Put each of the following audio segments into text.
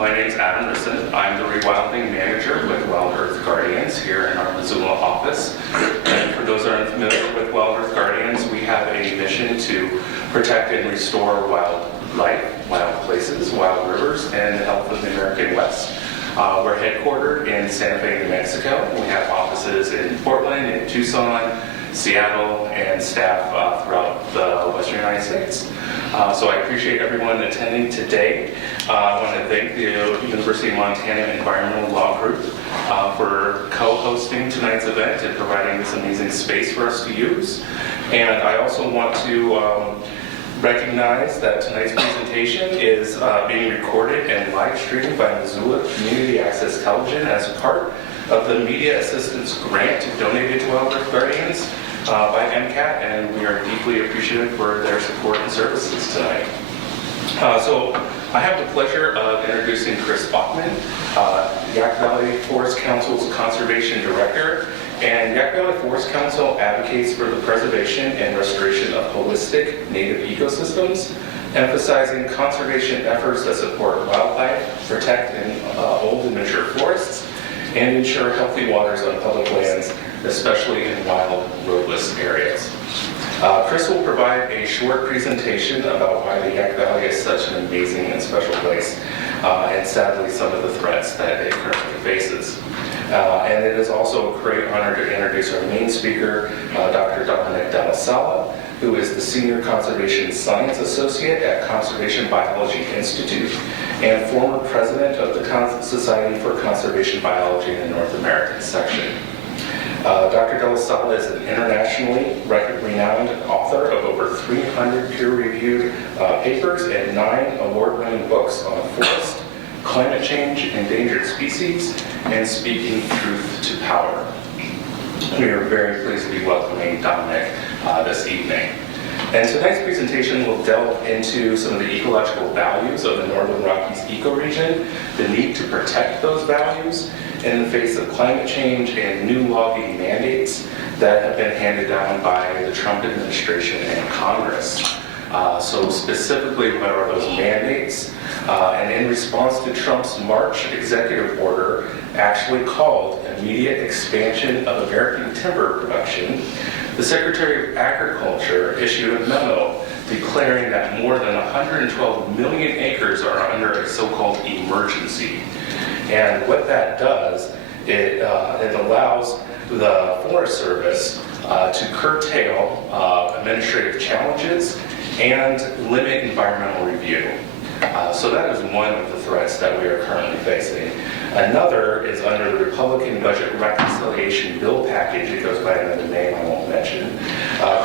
My name is Adam Risson. I'm the rewilding manager with WildEarth Guardians here in our Missoula office. And for those that aren't familiar with WildEarth Guardians, we have a mission to protect and restore wildlife, wild places, wild rivers, and the health of the American West. We're headquartered in Santa Fe, New Mexico. We have offices in Portland, in Tucson, Seattle, and staff throughout the Western United States. So I appreciate everyone attending today. I want to thank the University of Montana Environmental Law Group for co-hosting tonight's event and providing this amazing space for us to use. And I also want to recognize that tonight's presentation is being recorded and live streamed by Missoula Community Access Television as part of the Media Assistance Grant donated to WildEarth Guardians by MCAT, and we are deeply appreciative for their support and services tonight. So I have the pleasure of introducing Chris Bachman, Yaak Valley Forest Council's Conservation Director. And Yaak Valley Forest Council advocates for the preservation and restoration of holistic native ecosystems, emphasizing conservation efforts that support wildlife, protect old and mature forests, and ensure healthy waters on public lands, especially in wild, roadless areas. Chris will provide a short presentation about why the Yaak Valley is such an amazing and special place, and sadly some of the threats that it currently faces. And it is also a great honor to introduce our main speaker, Dr. Dominick DellaSala, who is the Senior Conservation Science Associate at Conservation Biology Institute and former president of the Society for Conservation Biology in the North American section. Dr. DellaSala is an internationally renowned author of over 300 peer-reviewed papers and 9 award-winning books on forest, climate change, endangered species, and speaking truth to power. We are very pleased to be welcoming Dominick this evening. And tonight's presentation will delve into some of the ecological values of the Northern Rockies ecoregion, the need to protect those values in the face of climate change and new logging mandates that have been handed down by the Trump administration and Congress. So specifically, what are those mandates? And in response to Trump's March executive order, actually called immediate expansion of American timber production, the Secretary of Agriculture issued a memo declaring that more than 112 million acres are under a so-called emergency. And what that does, it allows the Forest Service to curtail administrative challenges and limit environmental review. So that is one of the threats that we are currently facing. Another is under the Republican Budget Reconciliation Bill package. It goes by another name I won't mention.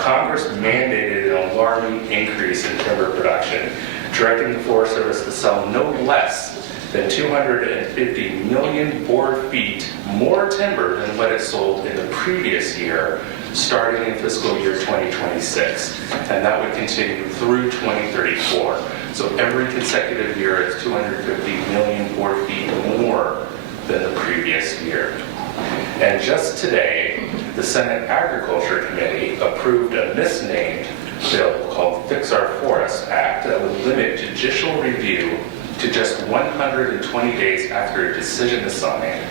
Congress mandated an alarming increase in timber production, directing the Forest Service to sell no less than 250 million board feet more timber than what it sold in the previous year, starting in fiscal year 2026. And that would continue through 2034. So every consecutive year, it's 250 million board feet more than the previous year. And just today, the Senate Agriculture Committee approved a misnamed bill called Fix Our Forests Act that would limit judicial review to just 120 days after a decision is signed.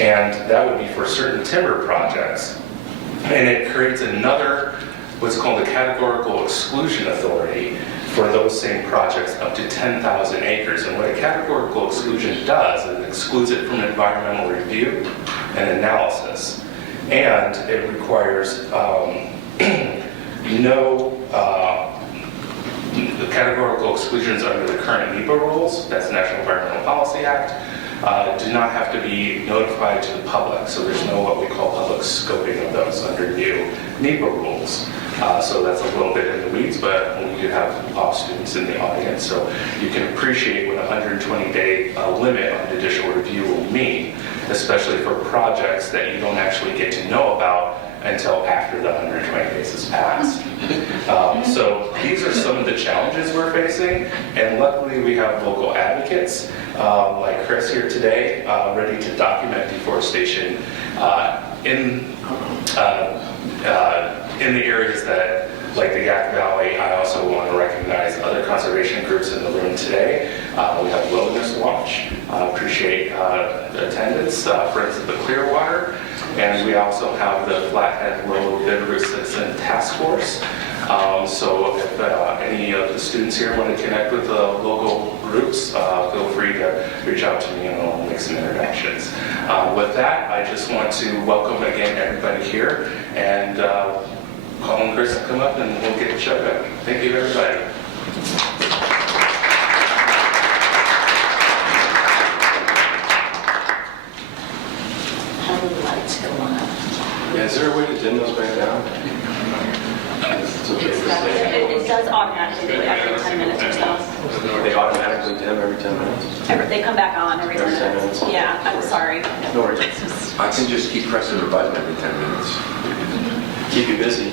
And that would be for certain timber projects. And it creates another, what's called a categorical exclusion authority for those same projects up to 10,000 acres. And what a categorical exclusion does is it excludes it from environmental review and analysis. And it requires the categorical exclusions under the current NEPA rules, that's the National Environmental Policy Act, do not have to be notified to the public. So there's no what we call public scoping of those under new NEPA rules. So that's a little bit in the weeds, but we do have law students in the audience, so you can appreciate what a 120-day limit on judicial review will mean, especially for projects that you don't actually get to know about until after the 120 days has passed. So these are some of the challenges we're facing, and luckily we have local advocates like Chris here today, ready to document deforestation in the areas that, like the Yaak Valley. I also want to recognize other conservation groups in the room today. We have Wilderness Walk much. Appreciate the attendance. Friends of the Clearwater. And we also have the Flathead Low Bid Resistant Task Force. So if any of the students here want to connect with the local groups, feel free to reach out to me and I'll make some introductions. With that, I just want to welcome again everybody here, and Colin and Chris will come up and we'll get the show going. Thank you, everybody. How do the lights go on? Yeah, is there a way to dim those back down? It's okay to say. It does automatically do it every 10 minutes or so. They automatically dim every 10 minutes? They come back on every 10 10 minutes. minutes? Yeah, I'm sorry. No worries. I can just keep pressing the button every 10 minutes. Keep you busy.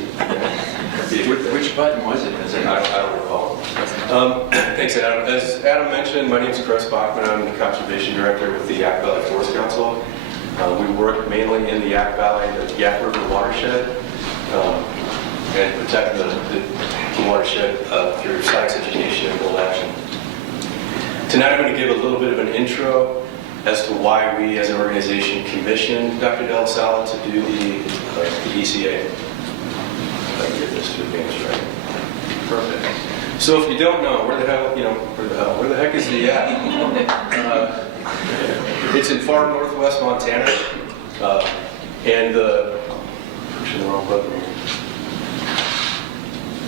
Which button was it? I don't recall. Thanks, Adam. As Adam mentioned, my name is Chris Bachman. I'm the Conservation Director with the Yaak Valley Forest Council. We work mainly in the Yaak Valley, the Yaak River Watershed, and protect the watershed through science education and bold action. Tonight I'm going to give a little bit of an intro as to why we as an organization commissioned Dr. DellaSala to do the ECA. If I can get this to advance right. Perfect. So if you don't know, where the heck is the Yaak? It's in far northwest Montana, and pushing the wrong button here.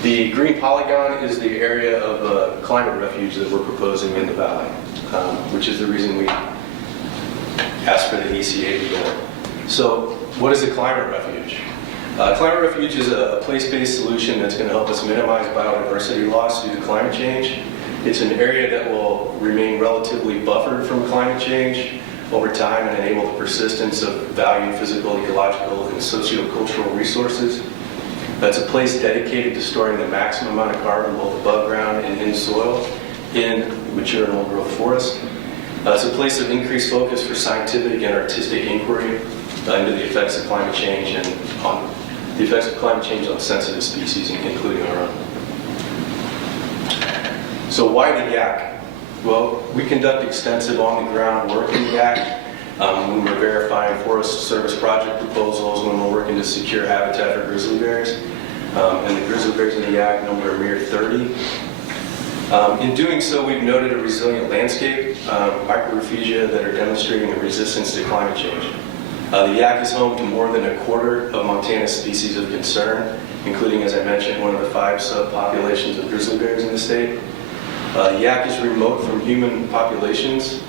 The green polygon is the area of climate refuge that we're proposing in the valley, which is the reason we asked for the ECA to go. So what is a climate refuge? Climate refuge is a place-based solution that's going to help us minimize biodiversity loss due to climate change. It's an area that will remain relatively buffered from climate change over time and enable the persistence of valued physical, ecological, and sociocultural resources. That's a place dedicated to storing the maximum amount of carbon both above ground and in soil in mature and old-growth forest. It's a place of increased focus for scientific and artistic inquiry into the effects of climate change and on the effects of climate change on sensitive species, including our own. So why the Yaak? Well, we conduct extensive on-the-ground work in the Yaak when we're verifying Forest Service project proposals, when we're working to secure habitat for grizzly bears. And the grizzly bears in the Yaak number a mere 30. In doing so, we've noted a resilient landscape, microrefugia that are demonstrating a resistance to climate change. The Yaak is home to more than a quarter of Montana's species of concern, including, as I mentioned, one of the 5 subpopulations of grizzly bears in the state. The Yaak is remote from human populations.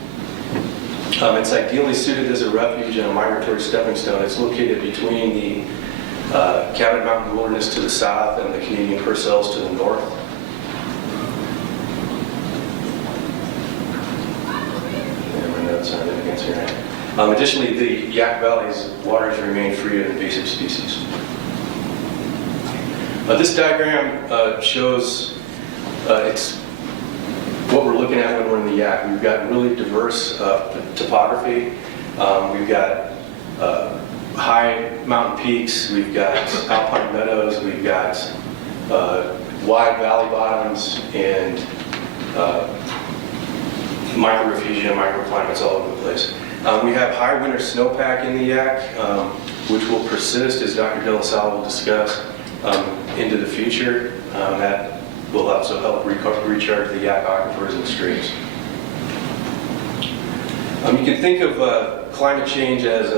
It's ideally suited as a refuge and a migratory stepping stone. It's located between the Cabot Mountain Wilderness to the south and the Canadian Purcells to the north. And my notes aren't in against here. Additionally, the Yaak Valley's waters remain free of invasive species. This diagram shows it's what we're looking at when we're in the Yaak. We've got really diverse topography. We've got high mountain peaks. We've got alpine meadows. We've got wide valley bottoms and microrefugia, microclimates all over the place. We have high winter snowpack in the Yaak, which will persist, as Dr. DellaSala will discuss, into the future. That will also help recharge the Yaak aquifers and streams. You can think of climate change as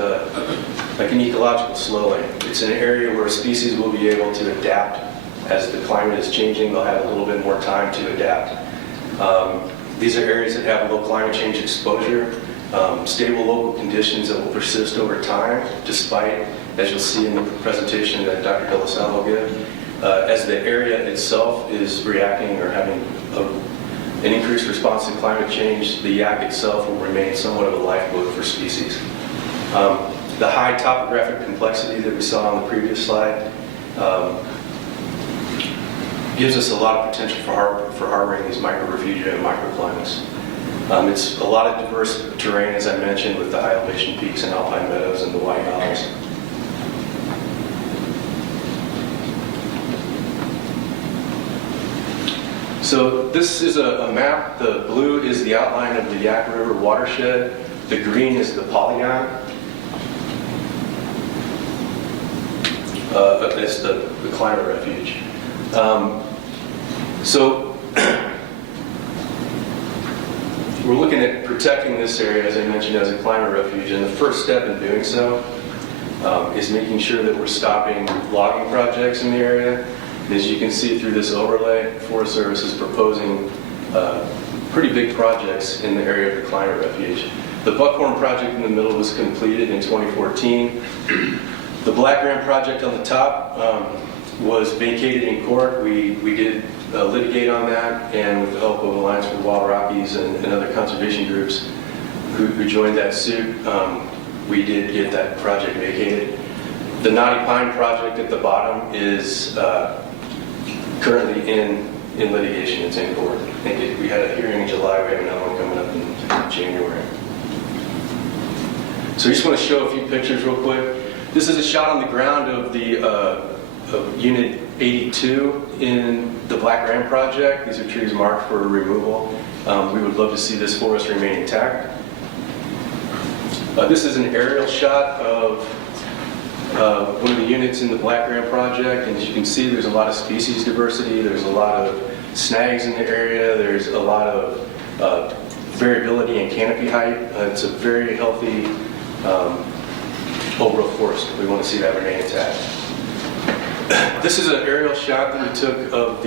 like an ecological slow lane. It's an area where species will be able to adapt as the climate is changing. They'll have a little bit more time to adapt. These are areas that have low climate change exposure, stable local conditions that will persist over time, despite, as you'll see in the presentation that Dr. DellaSala will give, as the area itself is reacting or having an increased response to climate change, the Yaak itself will remain somewhat of a lifeboat for species. The high topographic complexity that we saw on the previous slide gives us a lot of potential for harboring these microrefugia and microclimates. It's a lot of diverse terrain, as I mentioned, with the high elevation peaks and alpine meadows and the wide valleys. So this is a map. The blue is the outline of the Yaak River Watershed. The green is the polygon. That's the climate refuge. So we're looking at protecting this area, as I mentioned, as a climate refuge. And the first step in doing so is making sure that we're stopping logging projects in the area. And as you can see through this overlay, Forest Service is proposing pretty big projects in the area of the climate refuge. The Buckhorn project in the middle was completed in 2014. The Black Ram project on the top was vacated in court. We did litigate on that, and with the help of Alliance for the Wild Rockies and other conservation groups who joined that suit, we did get that project vacated. The Knotty Pine project at the bottom is currently in litigation. It's in court. I think we had a hearing in July. We have another one coming up in January. So I just want to show a few pictures real quick. This is a shot on the ground of the of Unit 82 in the Black Ram project. These are trees marked for removal. We would love to see this forest remain intact. This is an aerial shot of one of the units in the Black Ram project, and as you can see, there's a lot of species diversity. There's a lot of snags in the area. There's a lot of variability in canopy height. It's a very healthy old growth forest. We want to see that remain intact. This is an aerial shot that we took of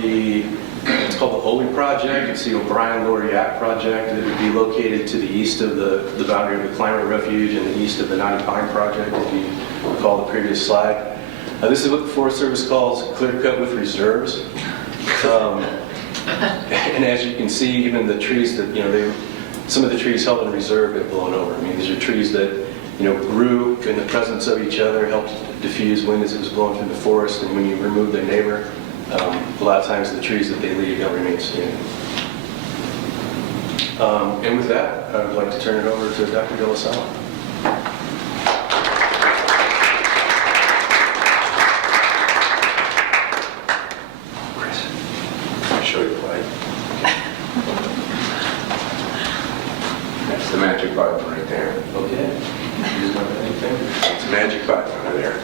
it's called the Holy Project. It's the O'Brien Lower Yaak Project. It would be located to the east of the boundary of the Climate Refuge and the east of the Knotty Pine Project, if you recall the previous slide. This is what the Forest Service calls clear cut with reserves. And as you can see, even the trees that, some of the trees held in reserve have blown over. I mean, these are trees that, grew in the presence of each other, helped diffuse wind as it was blowing through the forest, and when you remove their neighbor, a lot of times the trees that they leave don't remain standing. And with that, I would like to turn it over to Dr. DellaSala. Chris, show you the light. That's the magic button right there. Okay. Use my anything? It's a magic button over there.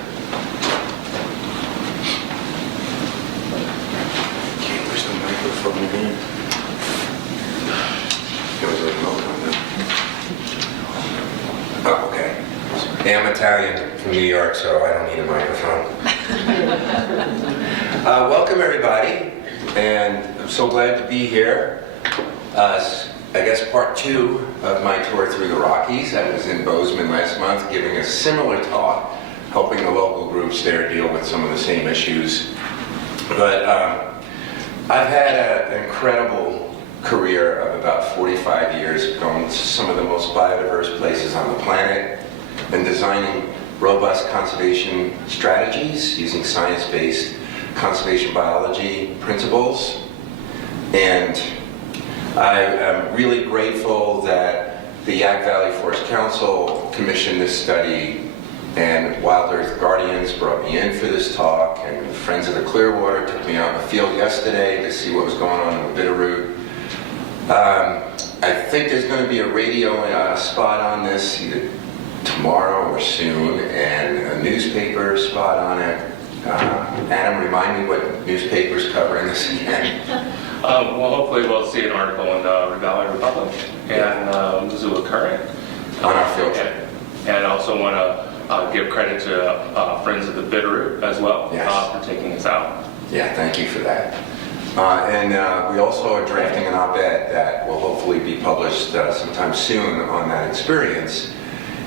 Okay, where's the microphone again? There was a remote on there. Oh, okay. Hey, I'm Italian from New York, so I don't need a microphone. Welcome, everybody, and I'm so glad to be here. I guess part 2 of my tour through the Rockies. I was in Bozeman last month giving a similar talk, helping the local groups there deal with some of the same issues. But I've had an incredible career of about 45 years going to some of the most biodiverse places on the planet and designing robust conservation strategies using science-based conservation biology principles. And I am really grateful that the Yaak Valley Forest Council commissioned this study, and WildEarth Guardians brought me in for this talk, and Friends of the Clearwater took me out in the field yesterday to see what was going on in the Bitterroot. I think there's going to be a radio spot on this either tomorrow or soon, and a newspaper spot on it. Adam, remind me what newspaper's covering this again. Well, hopefully we'll see an article in the Valley Republic and Missoula Current. On our field trip. And also want to give credit to Friends of the Bitterroot as well. Yes. For taking us out. Yeah, thank you for that. And we also are drafting an op-ed that will hopefully be published sometime soon on that experience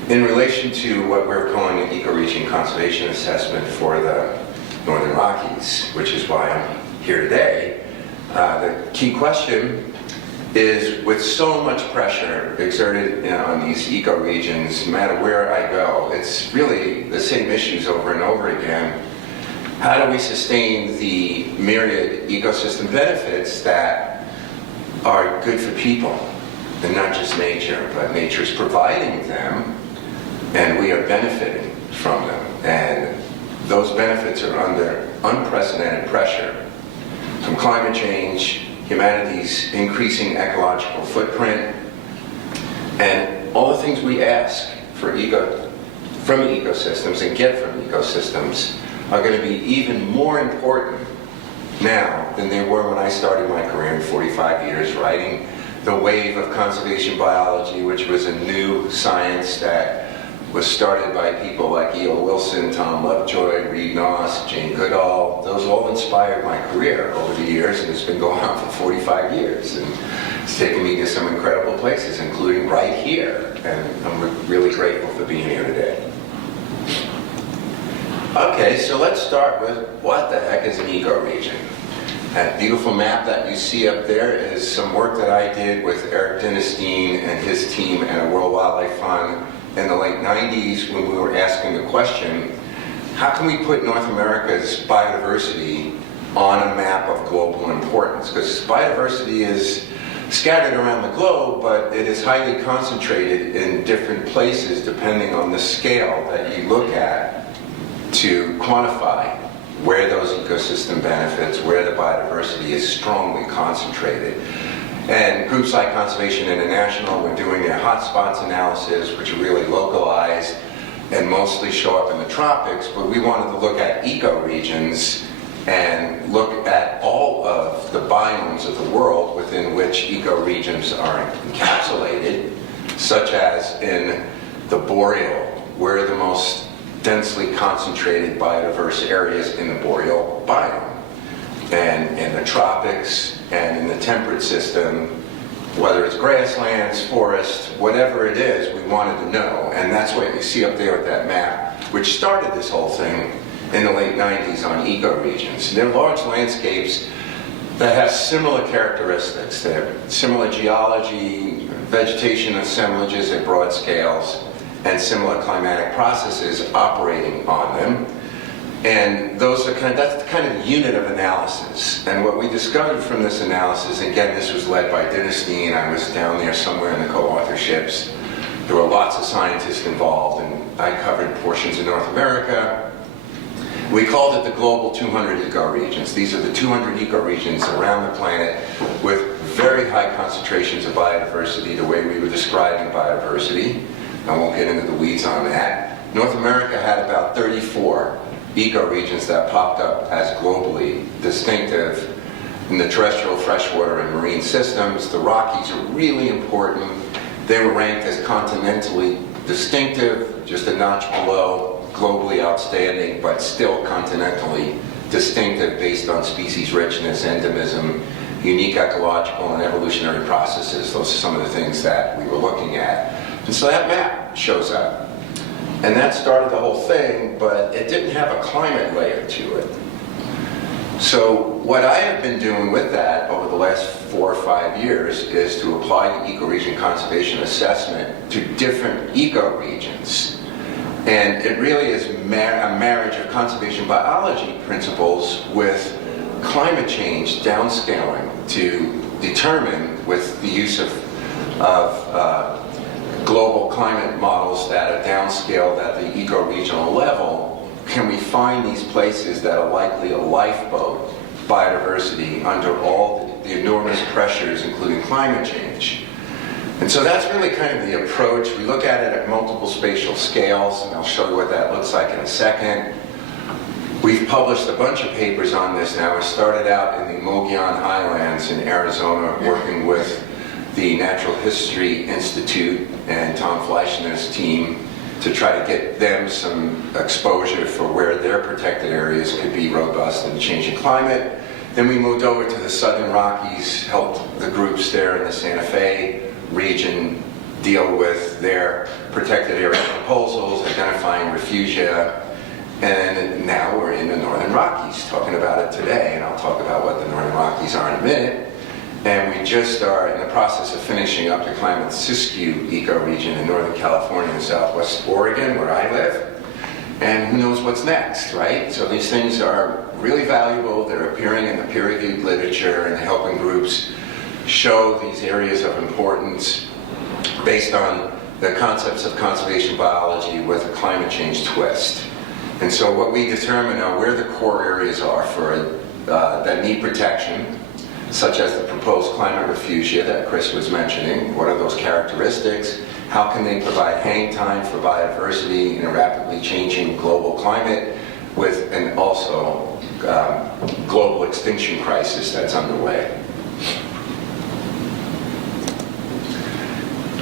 in relation to what we're calling an ecoregion conservation assessment for the Northern Rockies, which is why I'm here today. The key question is, with so much pressure exerted on these ecoregions, no matter where I go, it's really the same issues over and over again. How do we sustain the myriad ecosystem benefits that are good for people, and not just nature, but nature's providing them, and we are benefiting from them. And those benefits are under unprecedented pressure from climate change, humanity's increasing ecological footprint, and all the things we ask from ecosystems and get from ecosystems are going to be even more important now than they were when I started my career in 45 years, writing the wave of conservation biology, which was a new science that was started by people like E.O. Wilson, Tom Lovejoy, Reed Noss, Jane Goodall. Those all inspired my career over the years, and it's been going on for 45 years. And it's taken me to some incredible places, including right here. And I'm really grateful for being here today. Okay, so let's start with what the heck is an ecoregion? That beautiful map that you see up there is some work that I did with Eric Dinestein and his team at a World Wildlife Fund in the late 90s when we were asking the question, how can we put North America's biodiversity on a map of global importance? Because biodiversity is scattered around the globe, but it is highly concentrated in different places depending on the scale that you look at to quantify where those ecosystem benefits, where the biodiversity is strongly concentrated. And groups like Conservation International were doing their hotspots analysis, which are really localized and mostly show up in the tropics, but we wanted to look at ecoregions and look at all of the biomes of the world within which ecoregions are encapsulated, such as in the boreal, where the most densely concentrated biodiverse areas in the boreal biome. And in the tropics and in the temperate system, whether it's grasslands, forests, whatever it is, we wanted to know. And that's what you see up there with that map, which started this whole thing in the late 90s on ecoregions. They're large landscapes that have similar characteristics. They're similar geology, vegetation assemblages at broad scales, and similar climatic processes operating on them. And those are that's the kind of unit of analysis. And what we discovered from this analysis, again, this was led by Dinestein. I was down there somewhere in the co-authorships. There were lots of scientists involved, and I covered portions of North America. We called it the Global 200 Ecoregions. These are the 200 ecoregions around the planet with very high concentrations of biodiversity, the way we were describing biodiversity. I won't get into the weeds on that. North America had about 34 ecoregions that popped up as globally distinctive in the terrestrial, freshwater, and marine systems. The Rockies are really important. They were ranked as continentally distinctive, just a notch below, globally outstanding, but still continentally distinctive based on species richness, endemism, unique ecological and evolutionary processes. Those are some of the things that we were looking at. And so that map shows up. And that started the whole thing, but it didn't have a climate layer to it. So what I have been doing with that over the last 4 or 5 years is to apply the ecoregion conservation assessment to different ecoregions. And it really is a marriage of conservation biology principles with climate change downscaling to determine, with the use of global climate models that are downscaled at the ecoregional level, can we find these places that are likely a lifeboat biodiversity under all the enormous pressures, including climate change. And so that's really kind of the approach. We look at it at multiple spatial scales, and I'll show you what that looks like in a second. We've published a bunch of papers on this now. We started out in the Mogollon Highlands in Arizona, working with the Natural History Institute and Tom Fleischner's team to try to get them some exposure for where their protected areas could be robust in the changing climate. Then we moved over to the Southern Rockies, helped the groups there in the Santa Fe region deal with their protected area proposals, identifying refugia. And now we're in the Northern Rockies, talking about it today, and I'll talk about what the Northern Rockies are in a minute. And we just are in the process of finishing up the Klamath Siskiyou ecoregion in Northern California and Southwest Oregon, where I live. And who knows what's next, right? So these things are really valuable. They're appearing in the peer-reviewed literature and helping groups show these areas of importance based on the concepts of conservation biology with a climate change twist. And so what we determine are where the core areas are for that need protection. such as the proposed climate refuge that Chris was mentioning. What are those characteristics? How can they provide hang time for biodiversity in a rapidly changing global climate with an also global extinction crisis that's underway?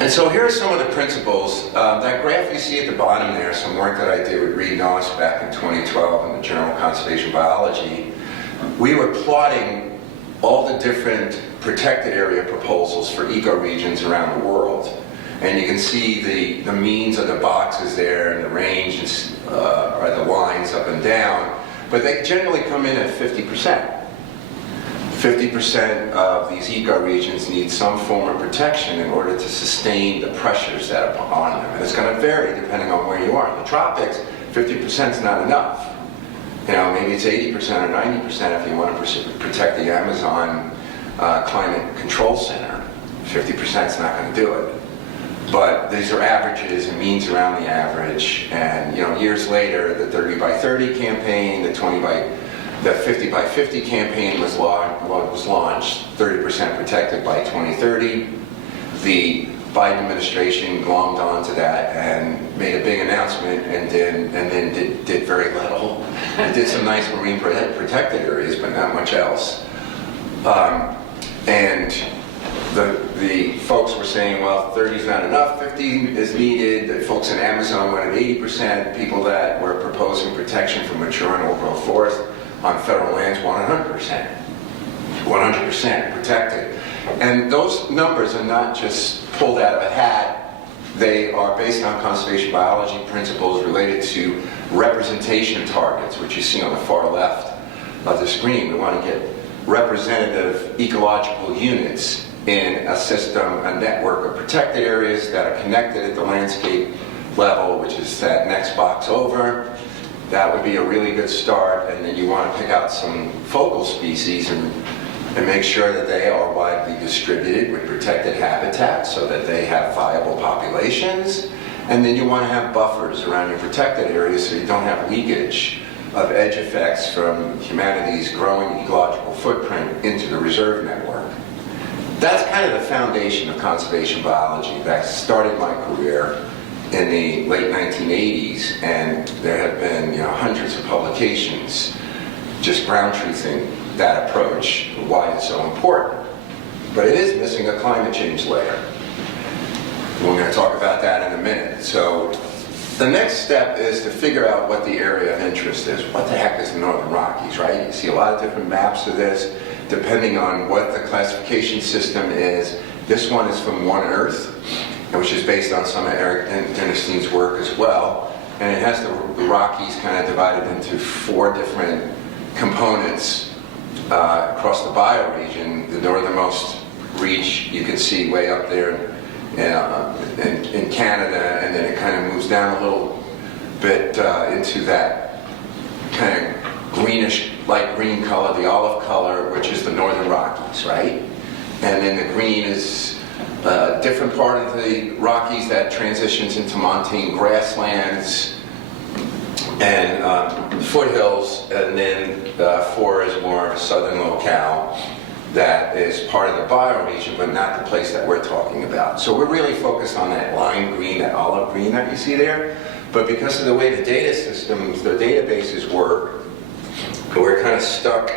And so here are some of the principles. That graph you see at the bottom there, some work that I did with Reed Noss back in 2012 in the Journal of Conservation Biology. We were plotting all the different protected area proposals for ecoregions around the world. And you can see the means of the boxes there, and the range are the lines up and down. But they generally come in at 50%. 50% of these ecoregions need some form of protection in order to sustain the pressures that are on them. And it's going to vary depending on where you are. In the tropics, 50% is not enough. You know, maybe it's 80% or 90% if you want to protect the Amazon Climate Control Center. 50% is not going to do it. But these are averages and means around the average. And you know, years later, the 30 by 30 campaign, the 50 by 50 campaign was launched, 30% protected by 2030. The Biden administration glommed onto that and made a big announcement, and then did very little. It did some nice marine protected areas, but not much else. And the folks were saying, well, 30 is not enough, 50 is needed. The folks in Amazon wanted 80%. People that were proposing protection for mature and old-growth forest on federal lands want 100%. 100% protected. And those numbers are not just pulled out of a hat. They are based on conservation biology principles related to representation targets, which you see on the far left of the screen. We want to get representative ecological units in a system, a network of protected areas that are connected at the landscape level, which is that next box over. That would be a really good start, and then you want to pick out some focal species and make sure that they are widely distributed with protected habitats so that they have viable populations. And then you want to have buffers around your protected areas so you don't have leakage of edge effects from humanity's growing ecological footprint into the reserve network. That's kind of the foundation of conservation biology. That started my career in the late 1980s, and there have been hundreds of publications just ground truthing that approach, why it's so important. But it is missing a climate change layer. We're going to talk about that in a minute. So the next step is to figure out what the area of interest is. What the heck is the Northern Rockies, right? You see a lot of different maps of this, depending on what the classification system is. This one is from One Earth, which is based on some of Eric Denistein's work as well. And it has the Rockies kind of divided into 4 different components across the bioregion. The northernmost reach you can see way up there in Canada, and then it kind of moves down a little bit into that kind of greenish, light green color, the olive color, which is the Northern Rockies, right? And then the green is a different part of the Rockies that transitions into montane grasslands and foothills, and then 4 is more of a southern locale that is part of the bioregion, but not the place that we're talking about. So we're really focused on that lime green, that olive green that you see there. But because of the way the data systems, the databases work, we're kind of stuck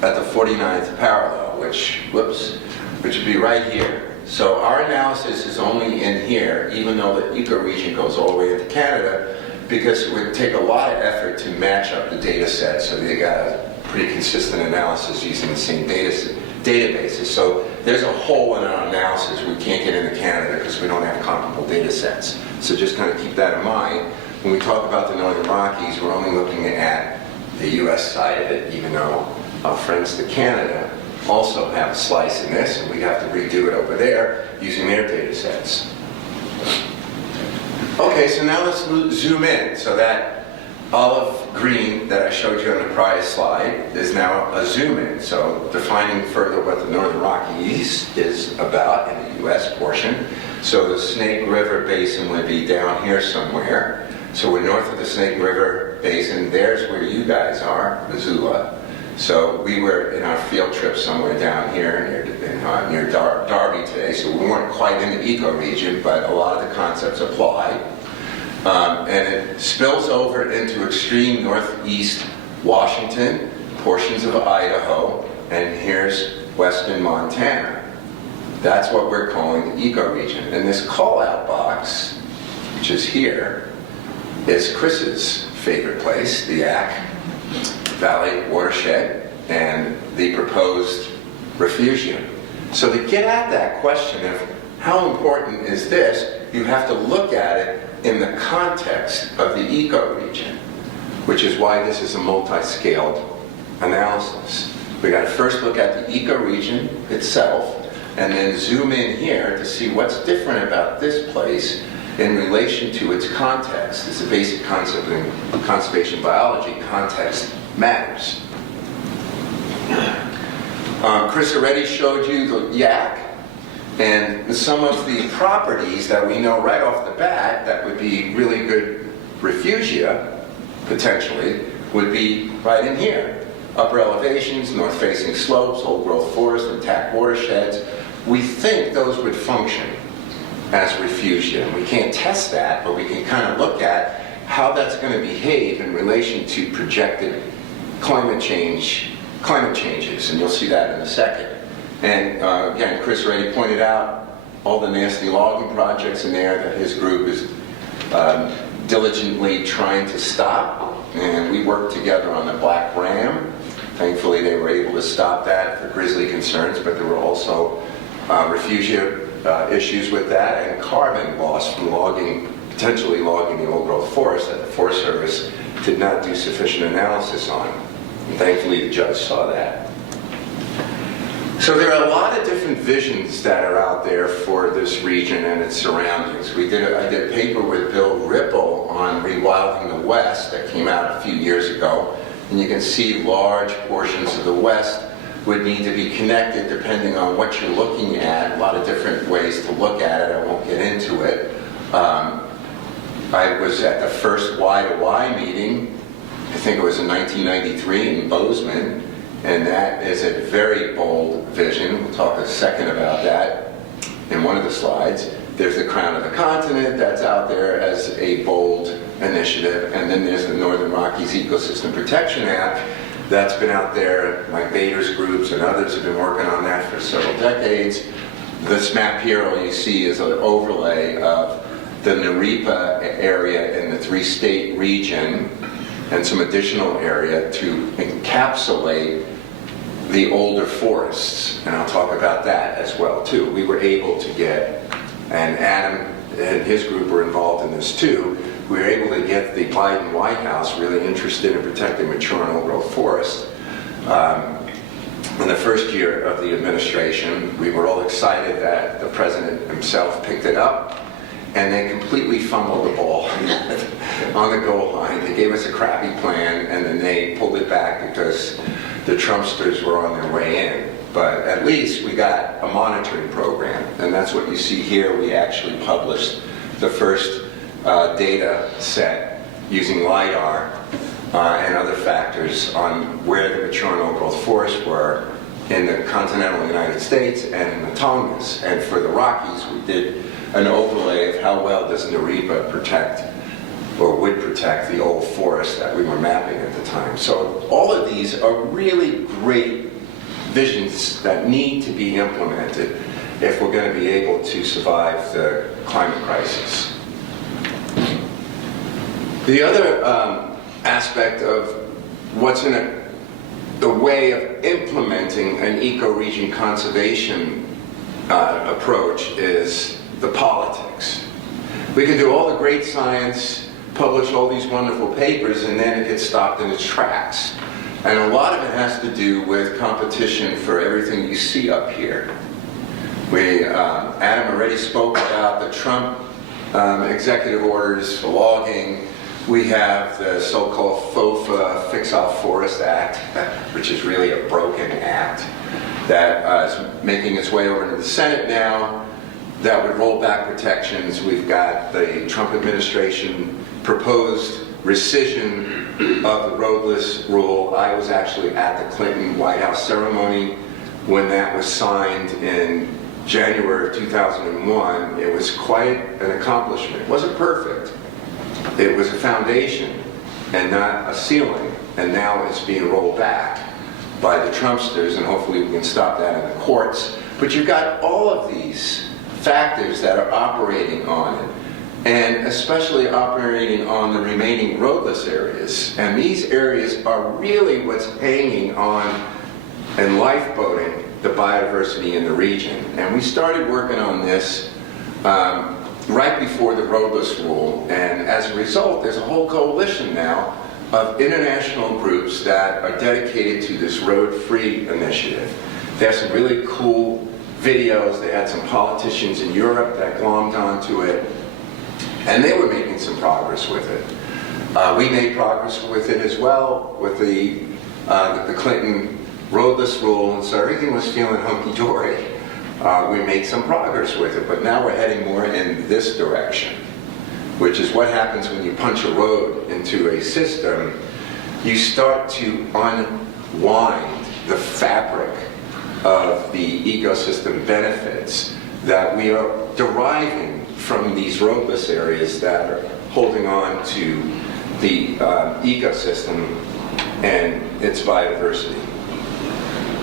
at the 49th parallel, which would be right here. So our analysis is only in here, even though the ecoregion goes all the way into Canada, because it would take a lot of effort to match up the data set so they got a pretty consistent analysis using the same databases. So there's a hole in our analysis. We can't get into Canada because we don't have comparable data sets. So just kind of keep that in mind. When we talk about the Northern Rockies, we're only looking at the US side of it, even though our friends to Canada also have a slice in this, and we have to redo it over there using their data sets. Okay, so now let's zoom in. So that olive green that I showed you on the prior slide is now a zoom in. So defining further what the Northern Rockies is about in the US portion. So the Snake River Basin would be down here somewhere. So we're north of the Snake River Basin. There's where you guys are, Missoula. So we were in our field trip somewhere down here near Darby today, so we weren't quite in the ecoregion, but a lot of the concepts apply. And it spills over into extreme northeast Washington, portions of Idaho, and here's western Montana. That's what we're calling the ecoregion. And this call-out box, which is here, is Chris's favorite place, the Yaak Valley Watershed, and the proposed refuge. So to get at that question of how important is this, you have to look at it in the context of the ecoregion, which is why this is a multi-scaled analysis. We got to first look at the ecoregion itself, and then zoom in here to see what's different about this place in relation to its context. It's a basic concept in conservation biology. Context matters. Chris already showed you the Yaak, and some of the properties that we know right off the bat that would be really good refugia, potentially, would be right in here. Upper elevations, north-facing slopes, old-growth forest, intact watersheds. We think those would function as refugia. We can't test that, but we can kind of look at how that's going to behave in relation to projected climate changes, and you'll see that in a second. And again, Chris already pointed out all the nasty logging projects in there that his group is diligently trying to stop, and we worked together on the Black Ram. Thankfully, they were able to stop that for grizzly concerns, but there were also refugia issues with that, and carbon loss from potentially logging the old-growth forest that the Forest Service did not do sufficient analysis on. And thankfully, the judge saw that. So there are a lot of different visions that are out there for this region and its surroundings. I did a paper with Bill Ripple on rewilding the West that came out a few years ago, and you can see large portions of the West would need to be connected depending on what you're looking at. A lot of different ways to look at it. I won't get into it. I was at the first Y2Y meeting, I think it was in 1993 in Bozeman, and that is a very bold vision. We'll talk a second about that in one of the slides. There's the Crown of the Continent that's out there as a bold initiative, and then there's the Northern Rockies Ecosystem Protection Act that's been out there. Mike Bader's groups and others have been working on that for several decades. This map here, all you see is an overlay of the Narepa area in the three-state region and some additional area to encapsulate the older forests, and I'll talk about that as well too. We were able to get, and Adam and his group were involved in this too, we were able to get the Biden White House really interested in protecting mature and old-growth forest. In the first year of the administration, we were all excited that the president himself picked it up, and they completely fumbled the ball on the goal line. They gave us a crappy plan, and then they pulled it back because the Trumpsters were on their way in. But at least we got a monitoring program, and that's what you see here. We actually published the first data set using LiDAR and other factors on where the mature and old-growth forests were in the continental United States and in the Tongass. And for the Rockies, we did an overlay of how well does Narepa protect or would protect the old forest that we were mapping at the time. So all of these are really great visions that need to be implemented if we're going to be able to survive the climate crisis. The other aspect of what's in the way of implementing an ecoregion conservation approach is the politics. We can do all the great science, publish all these wonderful papers, and then it gets stopped in its tracks. And a lot of it has to do with competition for everything you see up here. Adam already spoke about the Trump executive orders for logging. We have the so-called FOFA, Fix Our Forest Act, which is really a broken act that is making its way over to the Senate now. That would roll back protections. We've got the Trump administration proposed rescission of the roadless rule. I was actually at the Clinton White House ceremony when that was signed in January of 2001. It was quite an accomplishment. It wasn't perfect. It was a foundation and not a ceiling. And now it's being rolled back by the Trumpsters, and hopefully we can stop that in the courts. But you've got all of these factors that are operating on it, and especially operating on the remaining roadless areas. And these areas are really what's hanging on and lifeboating the biodiversity in the region. And we started working on this right before the roadless rule, and as a result, there's a whole coalition now of international groups that are dedicated to this road-free initiative. They have some really cool videos. They had some politicians in Europe that glommed onto it, and they were making some progress with it. We made progress with it as well with the Clinton roadless rule, and so everything was feeling hunky-dory. We made some progress with it, but now we're heading more in this direction, which is what happens when you punch a road into a system. You start to unwind the fabric of the ecosystem benefits that we are deriving from these roadless areas that are holding on to the ecosystem and its biodiversity.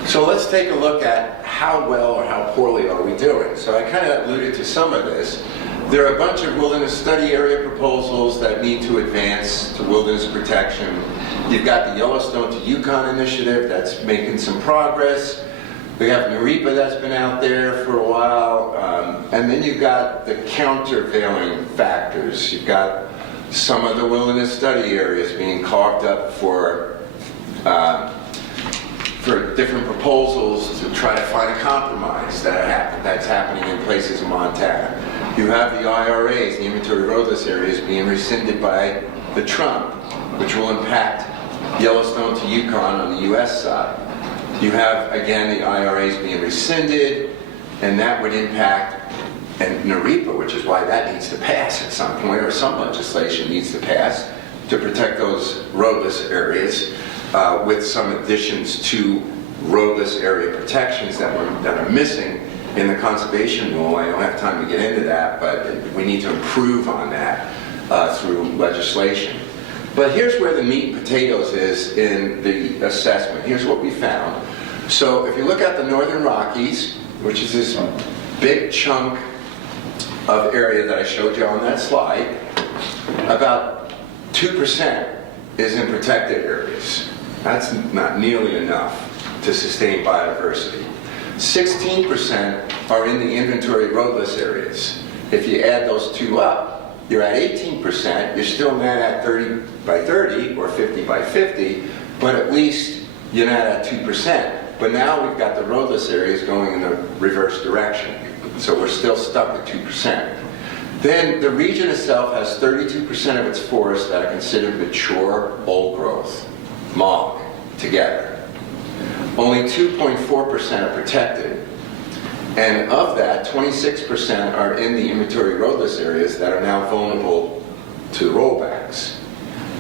So let's take a look at how well or how poorly are we doing. So I kind of alluded to some of this. There are a bunch of wilderness study area proposals that need to advance to wilderness protection. You've got the Yellowstone to Yukon initiative that's making some progress. We have NARIPA that's been out there for a while. And then you've got the countervailing factors. You've got some of the wilderness study areas being carved up for different proposals to try to find a compromise that's happening in places in Montana. You have the IRAs, the inventory roadless areas, being rescinded by the Trump, which will impact Yellowstone to Yukon on the US side. You have, again, the IRAs being rescinded, and that would impact, and NARIPA, which is why that needs to pass at some point, or some legislation needs to pass to protect those roadless areas, with some additions to roadless area protections that are missing in the conservation rule. I don't have time to get into that, but we need to improve on that through legislation. But here's where the meat and potatoes is in the assessment. Here's what we found. So if you look at the Northern Rockies, which is this big chunk of area that I showed you on that slide, about 2% is in protected areas. That's not nearly enough to sustain biodiversity. 16% are in the inventory roadless areas. If you add those two up, you're at 18%. You're still not at 30 by 30 or 50 by 50, but at least you're not at 2%. But now we've got the roadless areas going in the reverse direction. So we're still stuck at 2%. Then the region itself has 32% of its forests that are considered mature old growth, MOG, together. Only 2.4% are protected. And of that, 26% are in the inventory roadless areas that are now vulnerable to rollbacks.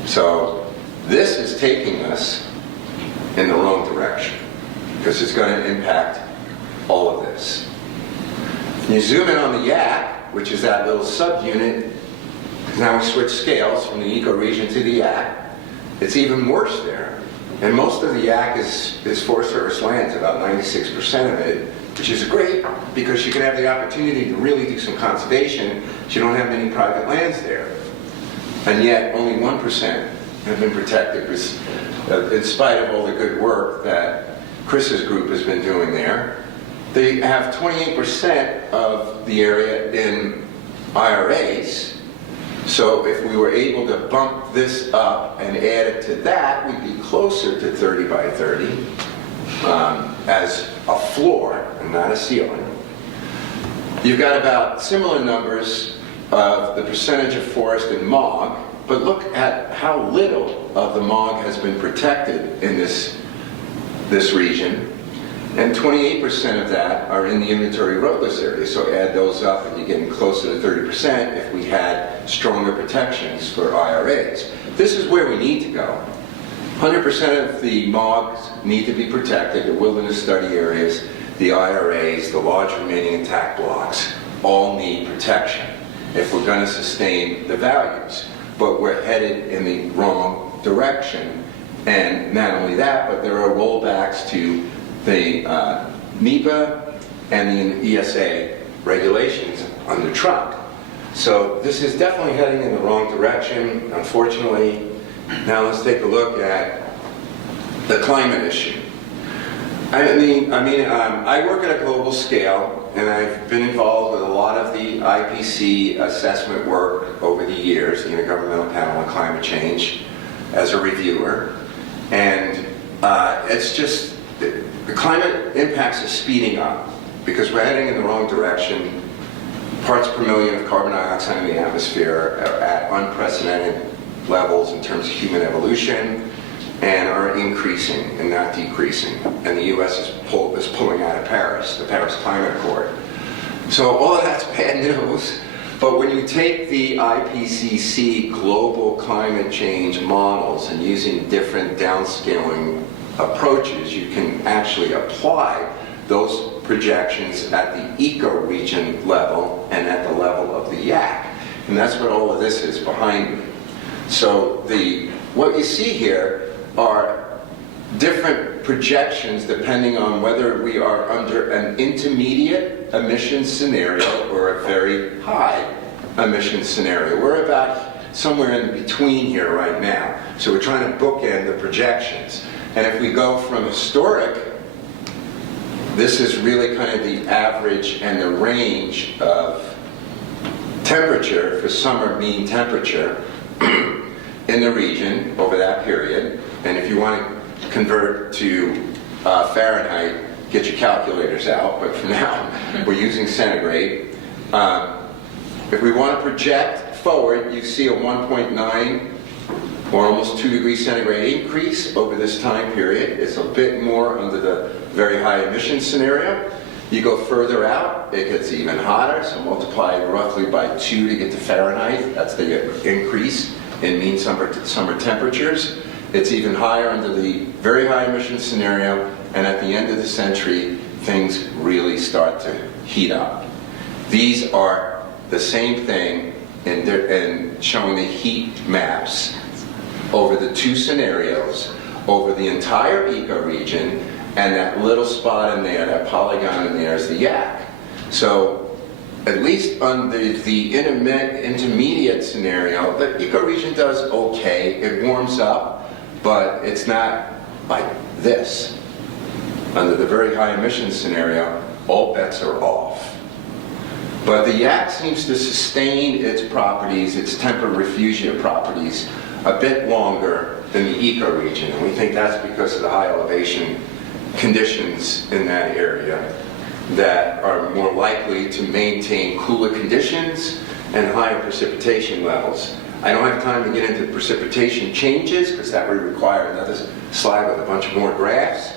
So this is taking us in the wrong direction, because it's going to impact all of this. You zoom in on the Yaak, which is that little subunit, because now we switch scales from the ecoregion to the Yaak. It's even worse there. And most of the Yaak is Forest Service lands, about 96% of it, which is great because you can have the opportunity to really do some conservation. You don't have many private lands there. And yet only 1% have been protected, in spite of all the good work that Chris's group has been doing there. They have 28% of the area in IRAs. So if we were able to bump this up and add it to that, we'd be closer to 30 by 30 as a floor and not a ceiling. You've got about similar numbers of the percentage of forest in MOG, but look at how little of the MOG has been protected in this region. And 28% of that are in the inventory roadless area. So add those up and you're getting closer to 30% if we had stronger protections for IRAs. This is where we need to go. 100% of the MOGs need to be protected, the wilderness study areas, the IRAs, the large remaining intact blocks, all need protection if we're going to sustain the values. But we're headed in the wrong direction. And not only that, but there are rollbacks to the NEPA and the ESA regulations under Trump. So this is definitely heading in the wrong direction, unfortunately. Now let's take a look at the climate issue. I work at a global scale, and I've been involved with a lot of the IPC assessment work over the years, the Intergovernmental Panel on Climate Change, as a reviewer. And it's just, the climate impacts are speeding up because we're heading in the wrong direction. Parts per million of carbon dioxide in the atmosphere are at unprecedented levels in terms of human evolution and are increasing and not decreasing. And the US is pulling out of Paris, the Paris Climate Accord. So all of that's bad news. But when you take the IPCC global climate change models and using different downscaling approaches, you can actually apply those projections at the ecoregion level and at the level of the Yaak. And that's what all of this is behind me. So what you see here are different projections depending on whether we are under an intermediate emission scenario or a very high emission scenario. We're about somewhere in between here right now. So we're trying to bookend the projections. And if we go from historic, this is really kind of the average and the range of temperature for summer mean temperature in the region over that period. And if you want to convert to Fahrenheit, get your calculators out, but for now we're using centigrade. If we want to project forward, you see a 1.9 or almost 2 degrees centigrade increase over this time period. It's a bit more under the very high emission scenario. You go further out, it gets even hotter, so multiply roughly by 2 to get to Fahrenheit. That's the increase in mean summer temperatures. It's even higher under the very high emission scenario, and at the end of the century, things really start to heat up. These are the same thing in showing the heat maps over the two scenarios, over the entire ecoregion, and that little spot in there, that polygon in there is the Yaak. So at least under the intermediate scenario, the ecoregion does okay. It warms up, but it's not like this. Under the very high emission scenario, all bets are off. But the Yaak seems to sustain its properties, its temperate refugia properties, a bit longer than the ecoregion. And we think that's because of the high elevation conditions in that area that are more likely to maintain cooler conditions and higher precipitation levels. I don't have time to get into precipitation changes because that would require another slide with a bunch more graphs,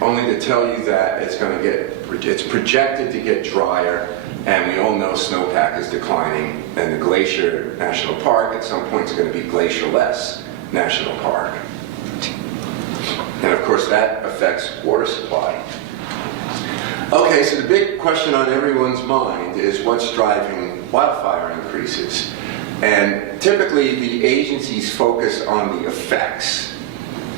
only to tell you that it's projected to get drier, and we all know snowpack is declining, and the Glacier National Park at some point is going to be Glacier-less National Park. And of course that affects water supply. Okay, so the big question on everyone's mind is what's driving wildfire increases? And typically the agencies focus on the effects,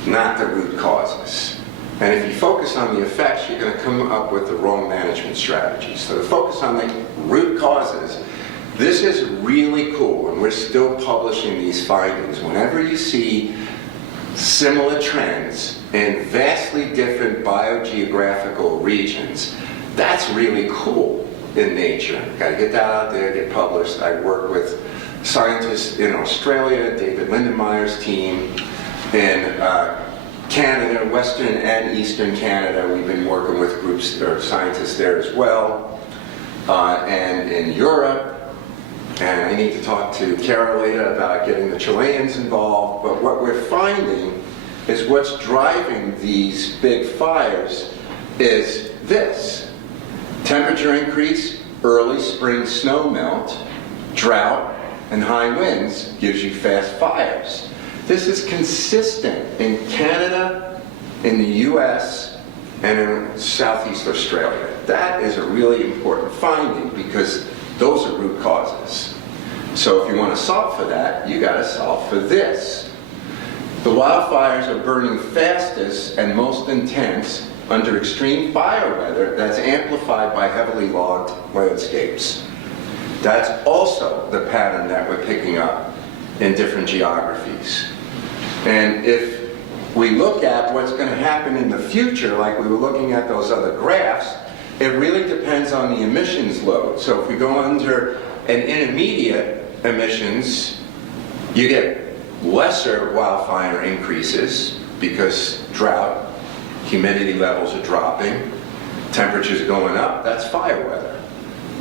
not the root causes. And if you focus on the effects, you're going to come up with the wrong management strategies. So to focus on the root causes, this is really cool, and we're still publishing these findings. Whenever you see similar trends in vastly different biogeographical regions, that's really cool in nature. Got to get that out there, get published. I work with scientists in Australia, David Lindenmeyer's team, in Canada, Western and Eastern Canada. We've been working with groups or scientists there as well, and in Europe. And I need to talk to Kara later about getting the Chileans involved. But what we're finding is what's driving these big fires is this. Temperature increase, early spring snow melt, drought, and high winds gives you fast fires. This is consistent in Canada, in the US, and in Southeast Australia. That is a really important finding because those are root causes. So if you want to solve for that, you got to solve for this. The wildfires are burning fastest and most intense under extreme fire weather that's amplified by heavily logged landscapes. That's also the pattern that we're picking up in different geographies. And if we look at what's going to happen in the future, like we were looking at those other graphs, it really depends on the emissions load. So if we go under an intermediate emissions, you get lesser wildfire increases because drought, humidity levels are dropping, temperatures are going up, that's fire weather.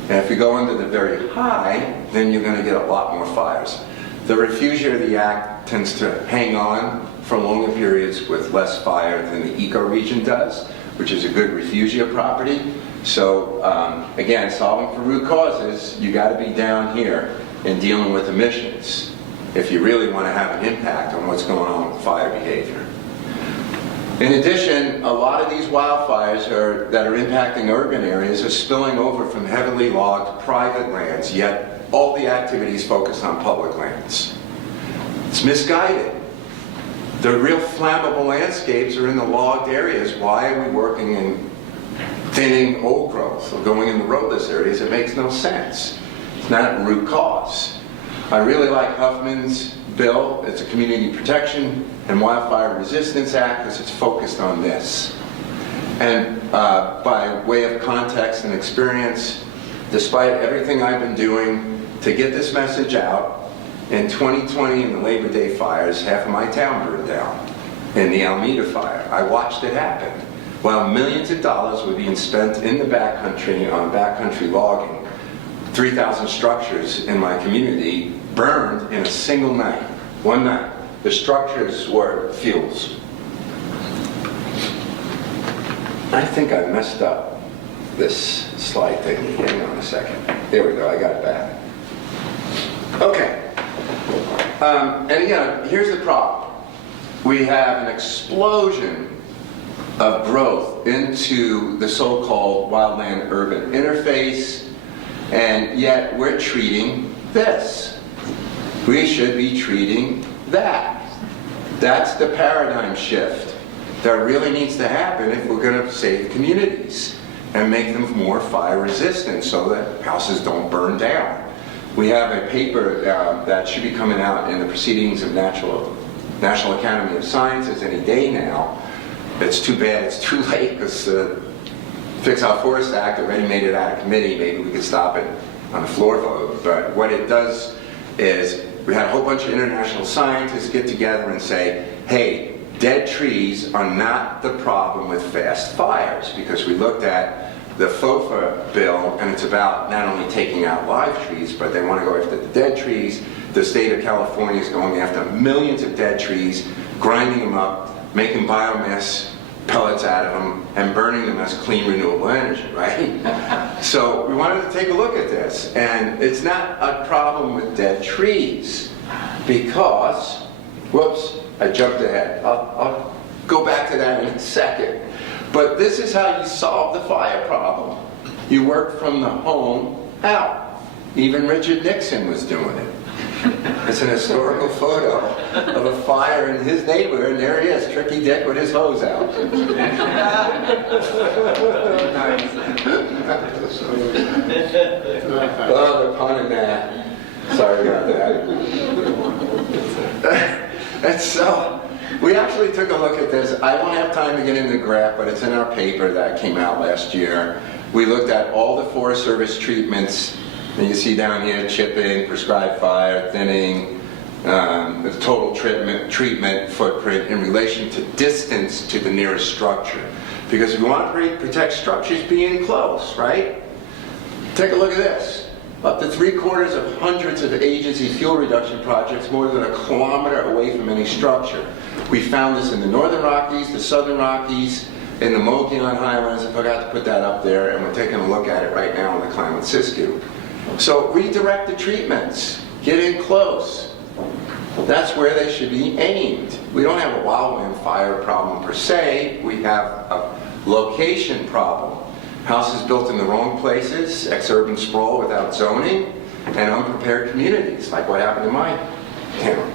And if you go under the very high, then you're going to get a lot more fires. The refuge of the Yaak tends to hang on for longer periods with less fire than the ecoregion does, which is a good refugia property. So again, solving for root causes, you got to be down here in dealing with emissions if you really want to have an impact on what's going on with fire behavior. In addition, a lot of these wildfires that are impacting urban areas are spilling over from heavily logged private lands, yet all the activities focus on public lands. It's misguided. The real flammable landscapes are in the logged areas. Why are we working in thinning old growth or going in the roadless areas? It makes no sense. It's not a root cause. I really like Huffman's bill. It's a Community Protection and Wildfire Resistance Act because it's focused on this. And by way of context and experience, despite everything I've been doing to get this message out, in 2020 in the Labor Day fires, half of my town burned down in the Alameda fire. I watched it happen. While millions of dollars were being spent in the backcountry on backcountry logging, 3,000 structures in my community burned in a single night, one night. The structures were fuels. I think I messed up this slide thing. Hang on a second. There we go, I got it back. Okay. And again, here's the problem. We have an explosion of growth into the so-called wildland-urban interface, and yet we're treating this. We should be treating that. That's the paradigm shift that really needs to happen if we're going to save communities and make them more fire resistant so that houses don't burn down. We have a paper that should be coming out in the Proceedings of National Academy of Sciences any day now. It's too bad it's too late because the Fix Our Forest Act already made it out of committee. Maybe we could stop it on a floor vote. But what it does is we had a whole bunch of international scientists get together and say, hey, dead trees are not the problem with fast fires, because we looked at the FOFA bill, and it's about not only taking out live trees, but they want to go after the dead trees. The state of California is going after millions of dead trees, grinding them up, making biomass pellets out of them, and burning them as clean renewable energy, right? So we wanted to take a look at this, and it's not a problem with dead trees, because, whoops, I jumped ahead. I'll go back to that in a second. But this is how you solve the fire problem. You work from the home out. Even Richard Nixon was doing it. It's an historical photo of a fire in his neighborhood, and there he is, Tricky Dick with his hose out. Oh, the pun in that. Sorry about that. And so, we actually took a look at this. I don't have time to get into the graph, but it's in our paper that came out last year. We looked at all the Forest Service treatments, and you see down here chipping, prescribed fire, thinning, the total treatment footprint in relation to distance to the nearest structure. Because we want to protect structures being close, right? Take a look at this. Up to 3/4 of hundreds of agency fuel reduction projects more than 1 kilometer away from any structure. We found this in the Northern Rockies, the Southern Rockies, in the Mogollon Highlands. I forgot to put that up there, and we're taking a look at it right now in the Klamath Siskiyou. So redirect the treatments. Get in close. That's where they should be aimed. We don't have a wildland fire problem per se. We have a location problem. Houses built in the wrong places, ex-urban sprawl without zoning, and unprepared communities, like what happened in my town.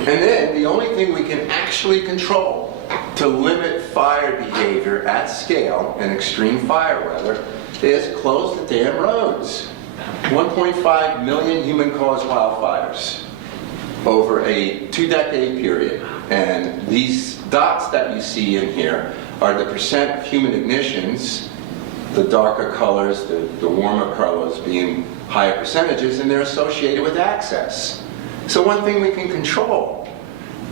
And then the only thing we can actually control to limit fire behavior at scale in extreme fire weather is close the damn roads. 1.5 million human-caused wildfires over a 2-decade period. And these dots that you see in here are the percent of human ignitions, the darker colors, the warmer colors being higher percentages, and they're associated with access. So one thing we can control,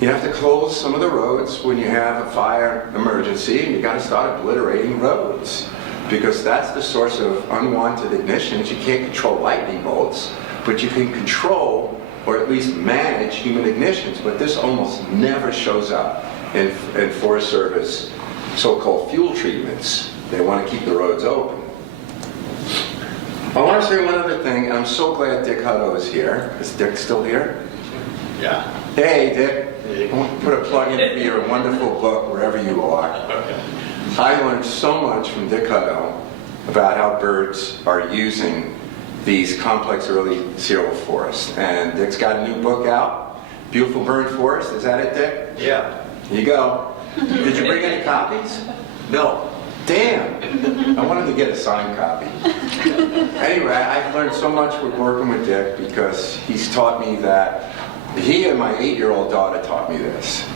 you have to close some of the roads when you have a fire emergency, and you got to start obliterating roads, because that's the source of unwanted ignitions. You can't control lightning bolts, but you can control or at least manage human ignitions. But this almost never shows up in Forest Service so-called fuel treatments. They want to keep the roads open. I want to say one other thing. I'm so glad Dick Hutto is here. Is Dick still here? Yeah. Hey, Dick. I want to put a plug in for your wonderful book, wherever you are. Okay. I learned so much from Dick Hutto about how birds are using these complex early cereal forests. And Dick's got a new book out, Beautiful Bird Forest. Is that it, Dick? Yeah. Here you go. Did you bring any copies? No. Damn! I wanted to get a signed copy. Anyway, I've learned so much with working with Dick because he's taught me that, he and my 8-year-old daughter taught me this,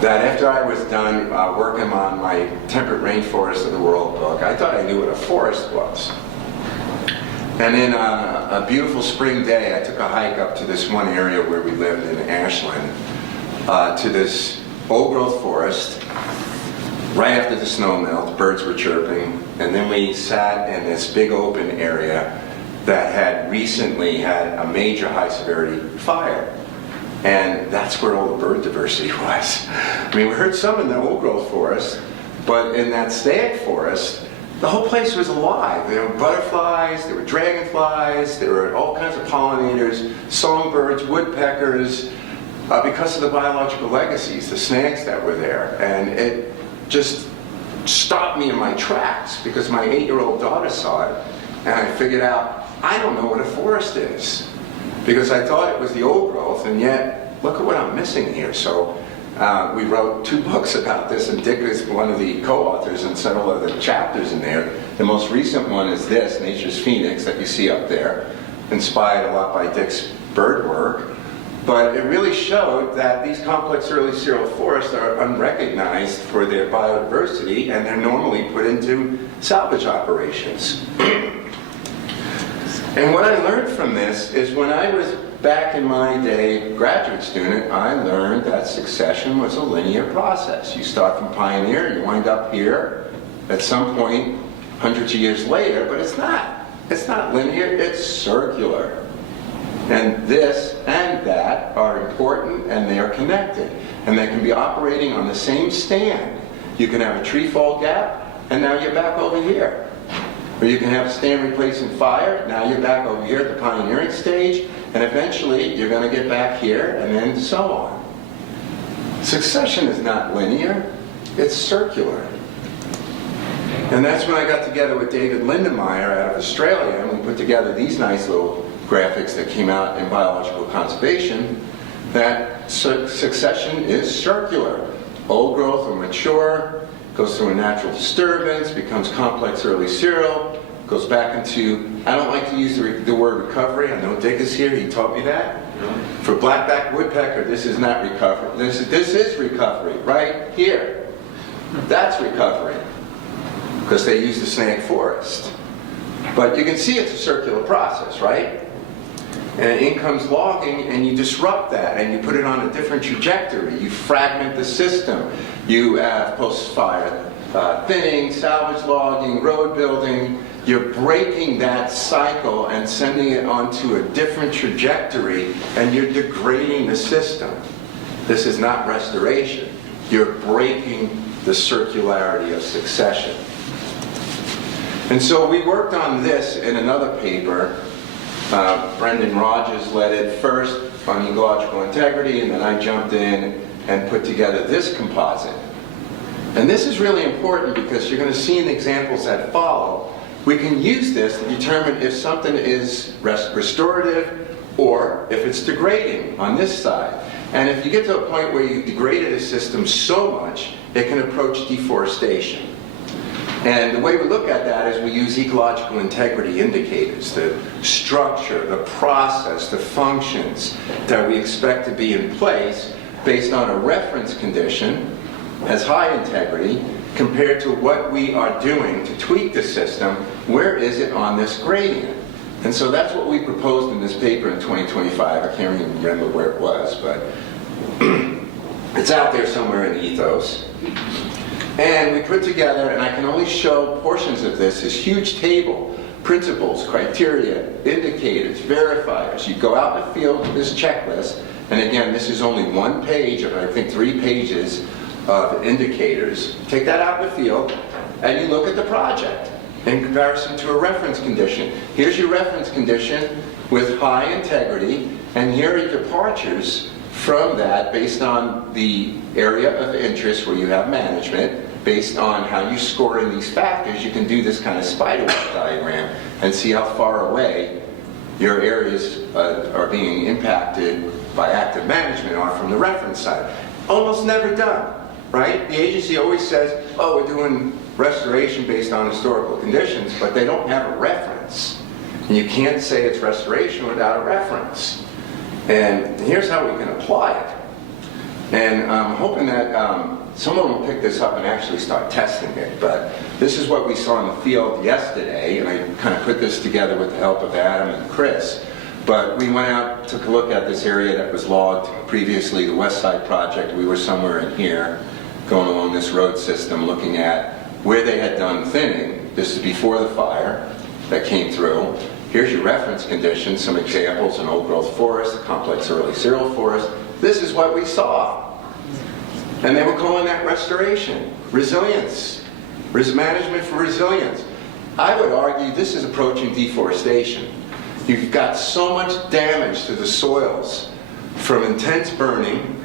that after I was done working on my Temperate Rainforest of the World book, I thought I knew what a forest was. And then a beautiful spring day, I took a hike up to this one area where we lived in Ashland, to this old-growth forest. Right after the snow melt, birds were chirping, and then we sat in this big open area that had recently had a major high-severity fire. And that's where all the bird diversity was. I mean, we heard some in the old-growth forest, but in that stag forest, the whole place was alive. There were butterflies, there were dragonflies, there were all kinds of pollinators, songbirds, woodpeckers, because of the biological legacies, the snags that were there. And it just stopped me in my tracks because my 8-year-old daughter saw it, and I figured out, I don't know what a forest is. Because I thought it was the old growth, and yet, look at what I'm missing here. So we wrote 2 books about this, and Dick is one of the co-authors in several of the chapters in there. The most recent one is this, Nature's Phoenix, that you see up there, inspired a lot by Dick's bird work. But it really showed that these complex early cereal forests are unrecognized for their biodiversity, and they're normally put into salvage operations. And what I learned from this is when I was back in my day graduate student, I learned that succession was a linear process. You start from pioneer, you wind up here at some point hundreds of years later, but it's not. It's not linear, it's circular. And this and that are important, and they are connected. And they can be operating on the same stand. You can have a tree fall gap, and now you're back over here. Or you can have a stand replacing fire, now you're back over here at the pioneering stage, and eventually you're going to get back here, and then so on. Succession is not linear, it's circular. And that's when I got together with David Lindenmayer out of Australia, and we put together these nice little graphics that came out in Biological Conservation, that succession is circular. Old growth or mature, goes through a natural disturbance, becomes complex early cereal, goes back into, I don't like to use the word recovery, I know Dick is here, he taught me that. For blackback woodpecker, this is not recovery. This is recovery, right here. That's recovery, because they use the snag forest. But you can see it's a circular process, right? And in comes logging, and you disrupt that, and you put it on a different trajectory. You fragment the system. You have post-fire thinning, salvage logging, road building. You're breaking that cycle and sending it onto a different trajectory, and you're degrading the system. This is not restoration. You're breaking the circularity of succession. And so we worked on this in another paper. Brendan Rogers led it first on ecological integrity, and then I jumped in and put together this composite. And this is really important because you're going to see in the examples that follow, we can use this to determine if something is restorative or if it's degrading on this side. And if you get to a point where you've degraded a system so much, it can approach deforestation. And the way we look at that is we use ecological integrity indicators, the structure, the process, the functions that we expect to be in place based on a reference condition, has high integrity, compared to what we are doing to tweak the system. Where is it on this gradient? And so that's what we proposed in this paper in 2025. I can't even remember where it was, but it's out there somewhere in the ethos. And we put together, and I can only show portions of this huge table, principles, criteria, indicators, verifiers. You go out in the field with this checklist, and again, this is only one page of, I think, 3 pages of indicators. Take that out in the field, and you look at the project in comparison to a reference condition. Here's your reference condition with high integrity, and here are departures from that based on the area of interest where you have management. Based on how you score in these factors, you can do this kind of spiderweb diagram and see how far away your areas are being impacted by active management are from the reference side. Almost never done, right? The agency always says, oh, we're doing restoration based on historical conditions, but they don't have a reference. And you can't say it's restoration without a reference. And here's how we can apply it. And I'm hoping that someone will pick this up and actually start testing it. But this is what we saw in the field yesterday, and I kind of put this together with the help of Adam and Chris. But we went out, took a look at this area that was logged previously, the West Side Project. We were somewhere in here, going along this road system, looking at where they had done thinning. This is before the fire that came through. Here's your reference conditions, some examples, an old-growth forest, a complex early cereal forest. This is what we saw. And they were calling that restoration, resilience, management for resilience. I would argue this is approaching deforestation. You've got so much damage to the soils from intense burning.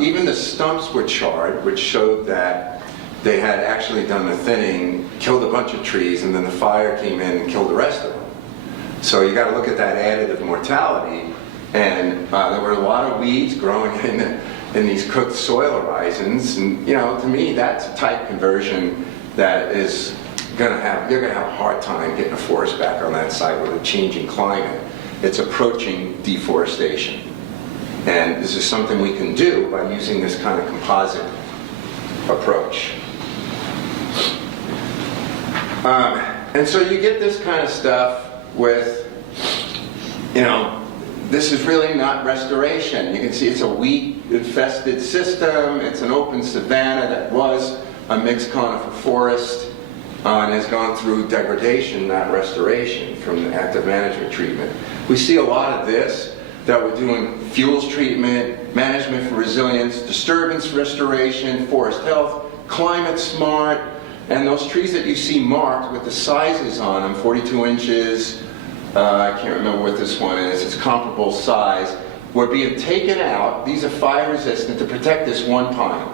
Even the stumps were charred, which showed that they had actually done the thinning, killed a bunch of trees, and then the fire came in and killed the rest of them. So you got to look at that additive mortality. And there were a lot of weeds growing in these cooked soil horizons. And, you know, to me, that's a type conversion that is you're going to have a hard time getting a forest back on that site with a changing climate. It's approaching deforestation. And this is something we can do by using this kind of composite approach. And so you get this kind of stuff with, you know, this is really not restoration. You can see it's a wheat-infested system. It's an open savanna that was a mixed conifer forest and has gone through degradation, not restoration, from the active management treatment. We see a lot of this, that we're doing fuels treatment, management for resilience, disturbance restoration, forest health, climate smart, and those trees that you see marked with the sizes on them, 42 inches, I can't remember what this one is, it's comparable size, were being taken out. These are fire resistant to protect this one pine.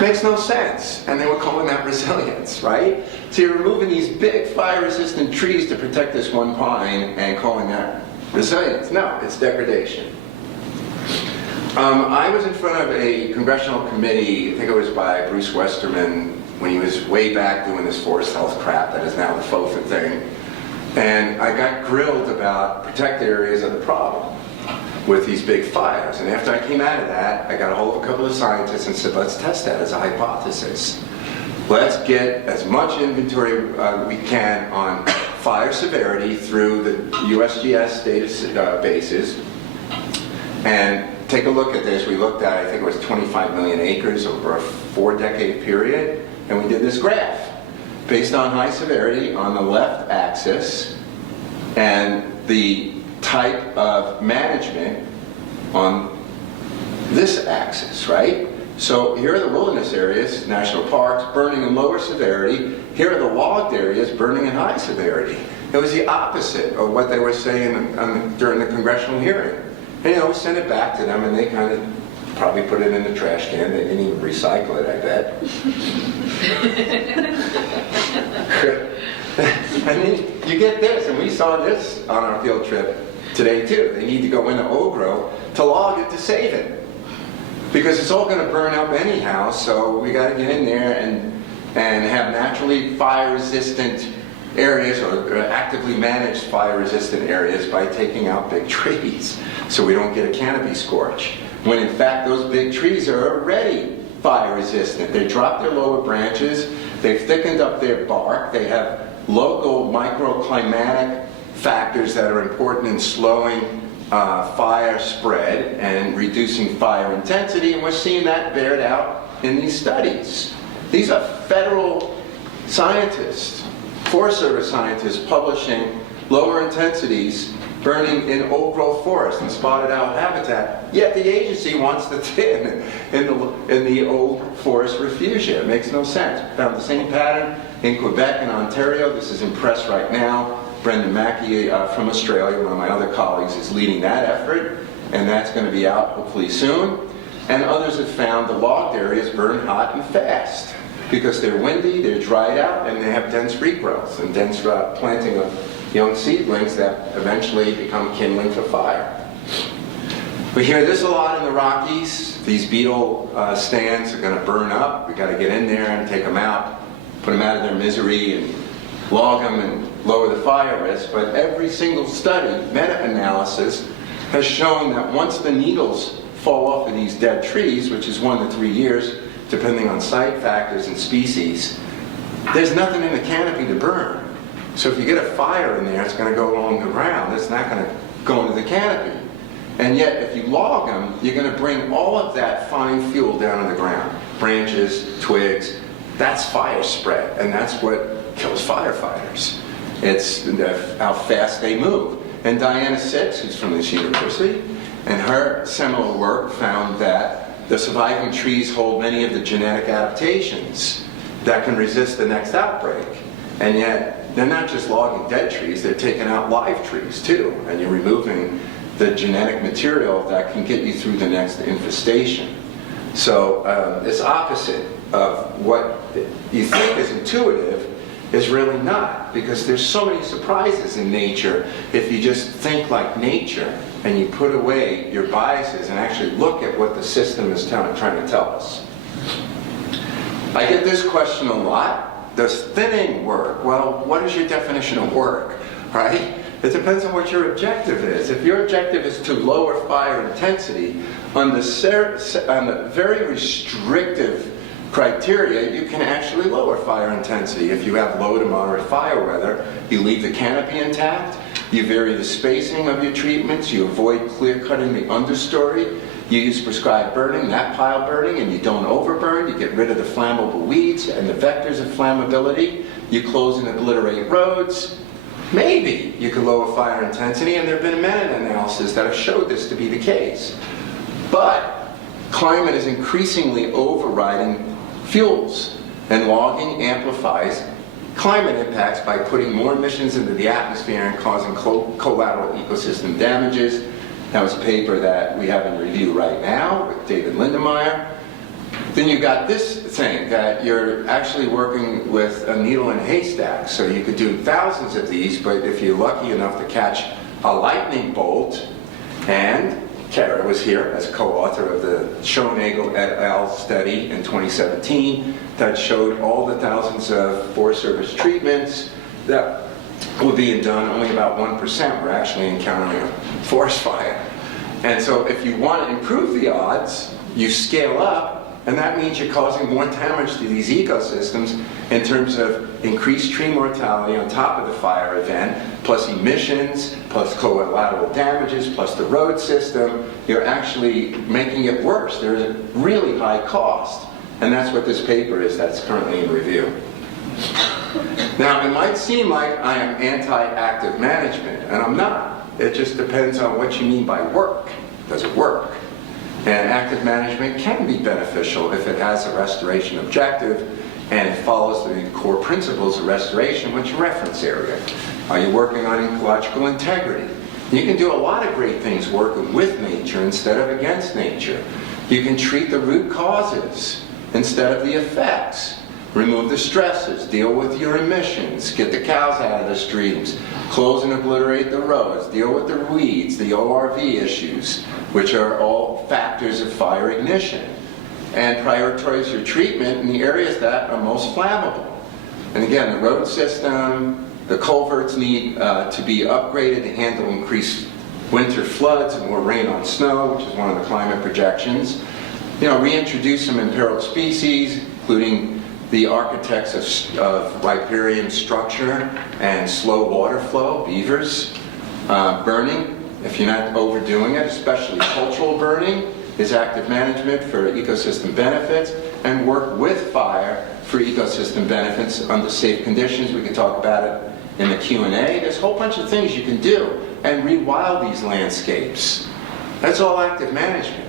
Makes no sense. And they were calling that resilience, right? So you're removing these big fire resistant trees to protect this one pine and calling that resilience. No, it's degradation. I was in front of a congressional committee, I think it was by Bruce Westerman, when he was way back doing this forest health crap that is now the FOFA thing. And I got grilled about protected areas of the problem with these big fires. And after I came out of that, I got a hold of a couple of scientists and said, let's test that as a hypothesis. Let's get as much inventory we can on fire severity through the USGS databases and take a look at this. We looked at, I think it was 25 million acres over a 4-decade period, and we did this graph based on high severity on the left axis and the type of management on this axis, right? So here are the wilderness areas, national parks, burning in lower severity. Here are the logged areas, burning in high severity. It was the opposite of what they were saying during the congressional hearing. And we sent it back to them, and they kind of probably put it in the trash can. They didn't even recycle it, I bet. And then you get this, and we saw this on our field trip today too. They need to go into old growth to log it to save it. Because it's all going to burn up anyhow, so we got to get in there and have naturally fire-resistant areas or actively managed fire-resistant areas by taking out big trees so we don't get a canopy scorch. When in fact those big trees are already fire-resistant. They drop their lower branches, they've thickened up their bark, they have local microclimatic factors that are important in slowing fire spread and reducing fire intensity, and we're seeing that bared out in these studies. These are federal scientists, Forest Service scientists, publishing lower intensities burning in old growth forest and spotted owl habitat, yet the agency wants to thin in the old forest refuge. It makes no sense. Found the same pattern in Quebec and Ontario. This is in press right now. Brendan Mackey from Australia, one of my other colleagues, is leading that effort, and that's going to be out hopefully soon. And others have found the logged areas burn hot and fast because they're windy, they're dried out, and they have dense regrowth and dense planting of young seedlings that eventually become kindling for fire. We hear this a lot in the Rockies. These beetle stands are going to burn up. We've got to get in there and take them out, put them out of their misery, and log them and lower the fire risk. But every single study, meta-analysis, has shown that once the needles fall off of these dead trees, which is 1 to 3 years, depending on site factors and species, there's nothing in the canopy to burn. So if you get a fire in there, it's going to go along the ground. It's not going to go into the canopy. And yet, if you log them, you're going to bring all of that fine fuel down on the ground. Branches, twigs, that's fire spread, and that's what kills firefighters. It's how fast they move. And Diana Six, who's from this university, and her seminal work found that the surviving trees hold many of the genetic adaptations that can resist the next outbreak. And yet, they're not just logging dead trees, they're taking out live trees too, and you're removing the genetic material that can get you through the next infestation. So it's opposite of what you think is intuitive is really not, because there's so many surprises in nature if you just think like nature and you put away your biases and actually look at what the system is trying to tell us. I get this question a lot. Does thinning work? Well, what is your definition of work, right? It depends on what your objective is. If your objective is to lower fire intensity, on the very restrictive criteria, you can actually lower fire intensity. If you have low to moderate fire weather, you leave the canopy intact, you vary the spacing of your treatments, you avoid clear-cutting the understory, you use prescribed burning, that pile burning, and you don't overburn, you get rid of the flammable weeds and the vectors of flammability, you close and obliterate roads. Maybe you could lower fire intensity, and there have been meta-analyses that have showed this to be the case. But climate is increasingly overriding fuels, and logging amplifies climate impacts by putting more emissions into the atmosphere and causing collateral ecosystem damages. That was a paper that we have in review right now with David Lindemeyer. Then you've got this thing that you're actually working with a needle in a haystack. So you could do thousands of these, but if you're lucky enough to catch a lightning bolt, and Kara was here as co-author of the Schoenagel et al. Study in 2017 that showed all the thousands of Forest Service treatments that were being done, only about 1% were actually encountering a forest fire. And so if you want to improve the odds, you scale up, and that means you're causing more damage to these ecosystems in terms of increased tree mortality on top of the fire event, plus emissions, plus collateral damages, plus the road system. You're actually making it worse. There's a really high cost. And that's what this paper is that's currently in review. Now, it might seem like I am anti-active management, and I'm not. It just depends on what you mean by work. Does it work? And active management can be beneficial if it has a restoration objective and it follows the core principles of restoration, which are reference area. Are you working on ecological integrity? You can do a lot of great things working with nature instead of against nature. You can treat the root causes instead of the effects. Remove the stresses, deal with your emissions, get the cows out of the streams, close and obliterate the roads, deal with the weeds, the ORV issues, which are all factors of fire ignition. And prioritize your treatment in the areas that are most flammable. And again, the road system, the culverts need to be upgraded to handle increased winter floods and more rain on snow, which is one of the climate projections. You know, reintroduce some imperiled species, including the architects of riparian structure and slow water flow, beavers. Burning, if you're not overdoing it, especially cultural burning, is active management for ecosystem benefits, and work with fire for ecosystem benefits under safe conditions. We can talk about it in the Q&A. There's a whole bunch of things you can do and rewild these landscapes. That's all active management.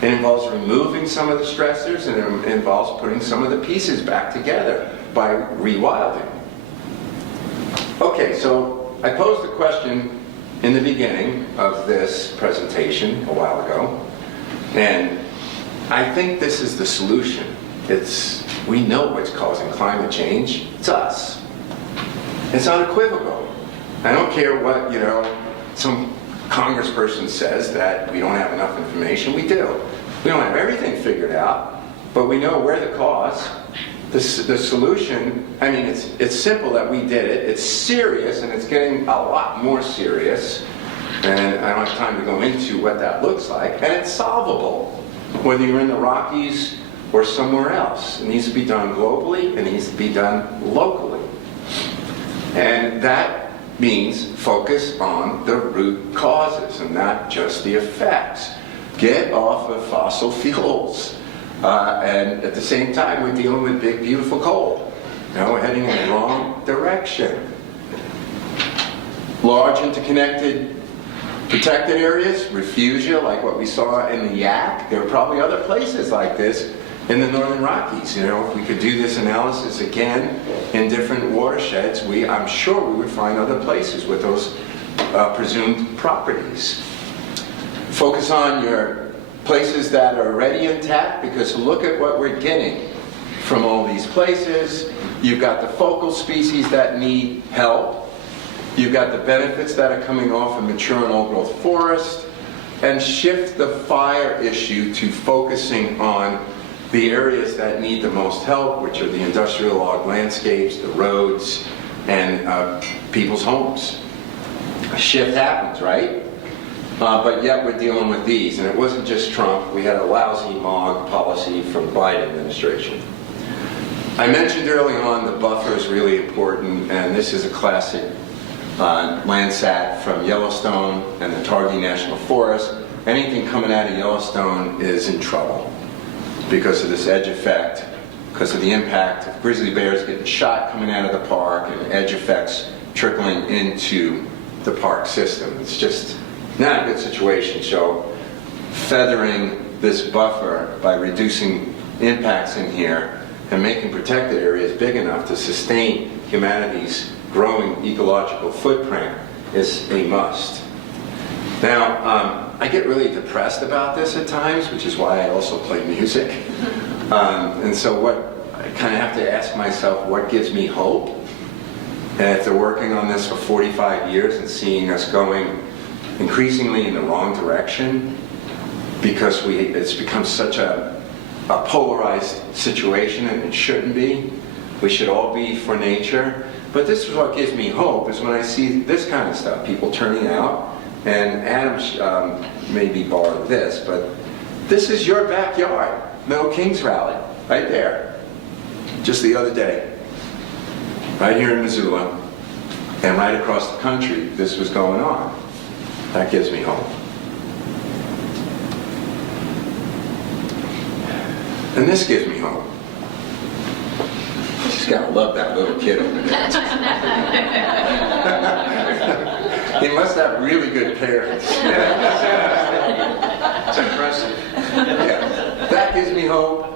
It involves removing some of the stressors, and it involves putting some of the pieces back together by rewilding. Okay, so I posed a question in the beginning of this presentation a while ago, and I think this is the solution. We know what's causing climate change. It's us. It's unequivocal. I don't care what, some congressperson says that we don't have enough information. We do. We don't have everything figured out, but we know where the cause. The solution, I mean, it's simple that we did it. It's serious, and it's getting a lot more serious. And I don't have time to go into what that looks like. And it's solvable, whether you're in the Rockies or somewhere else. It needs to be done globally. It needs to be done locally. And that means focus on the root causes and not just the effects. Get off of fossil fuels. And at the same time, we're dealing with big, beautiful coal. Now we're heading in the wrong direction. Large interconnected protected areas, refugia, like what we saw in the Yaak. There are probably other places like this in the Northern Rockies. If we could do this analysis again in different watersheds, I'm sure we would find other places with those presumed properties. Focus on your places that are already intact, because look at what we're getting from all these places. You've got the focal species that need help. You've got the benefits that are coming off of mature and old-growth forest. And shift the fire issue to focusing on the areas that need the most help, which are the industrial log landscapes, the roads, and people's homes. A shift happens, right? But yet we're dealing with these. And it wasn't just Trump. We had a lousy MOG policy from the Biden administration. I mentioned early on the buffer is really important, and this is a classic Landsat from Yellowstone and the Targhee National Forest. Anything coming out of Yellowstone is in trouble because of this edge effect, because of the impact of grizzly bears getting shot coming out of the park and edge effects trickling into the park system. It's just not a good situation. So feathering this buffer by reducing impacts in here and making protected areas big enough to sustain humanity's growing ecological footprint is a must. Now, I get really depressed about this at times, which is why I also play music. And so I kind of have to ask myself, what gives me hope? And after working on this for 45 years and seeing us going increasingly in the wrong direction, because it's become such a polarized situation, and it shouldn't be. We should all be for nature. But this is what gives me hope, is when I see this kind of stuff, people turning out. And Adam maybe borrowed this, but this is your backyard. Middle Kings Rally, right there. Just the other day, right here in Missoula, and right across the country, this was going on. That gives me hope. And this gives me hope. You just gotta love that little kid over there. He must have really good parents. It's impressive. Yeah. That gives me hope.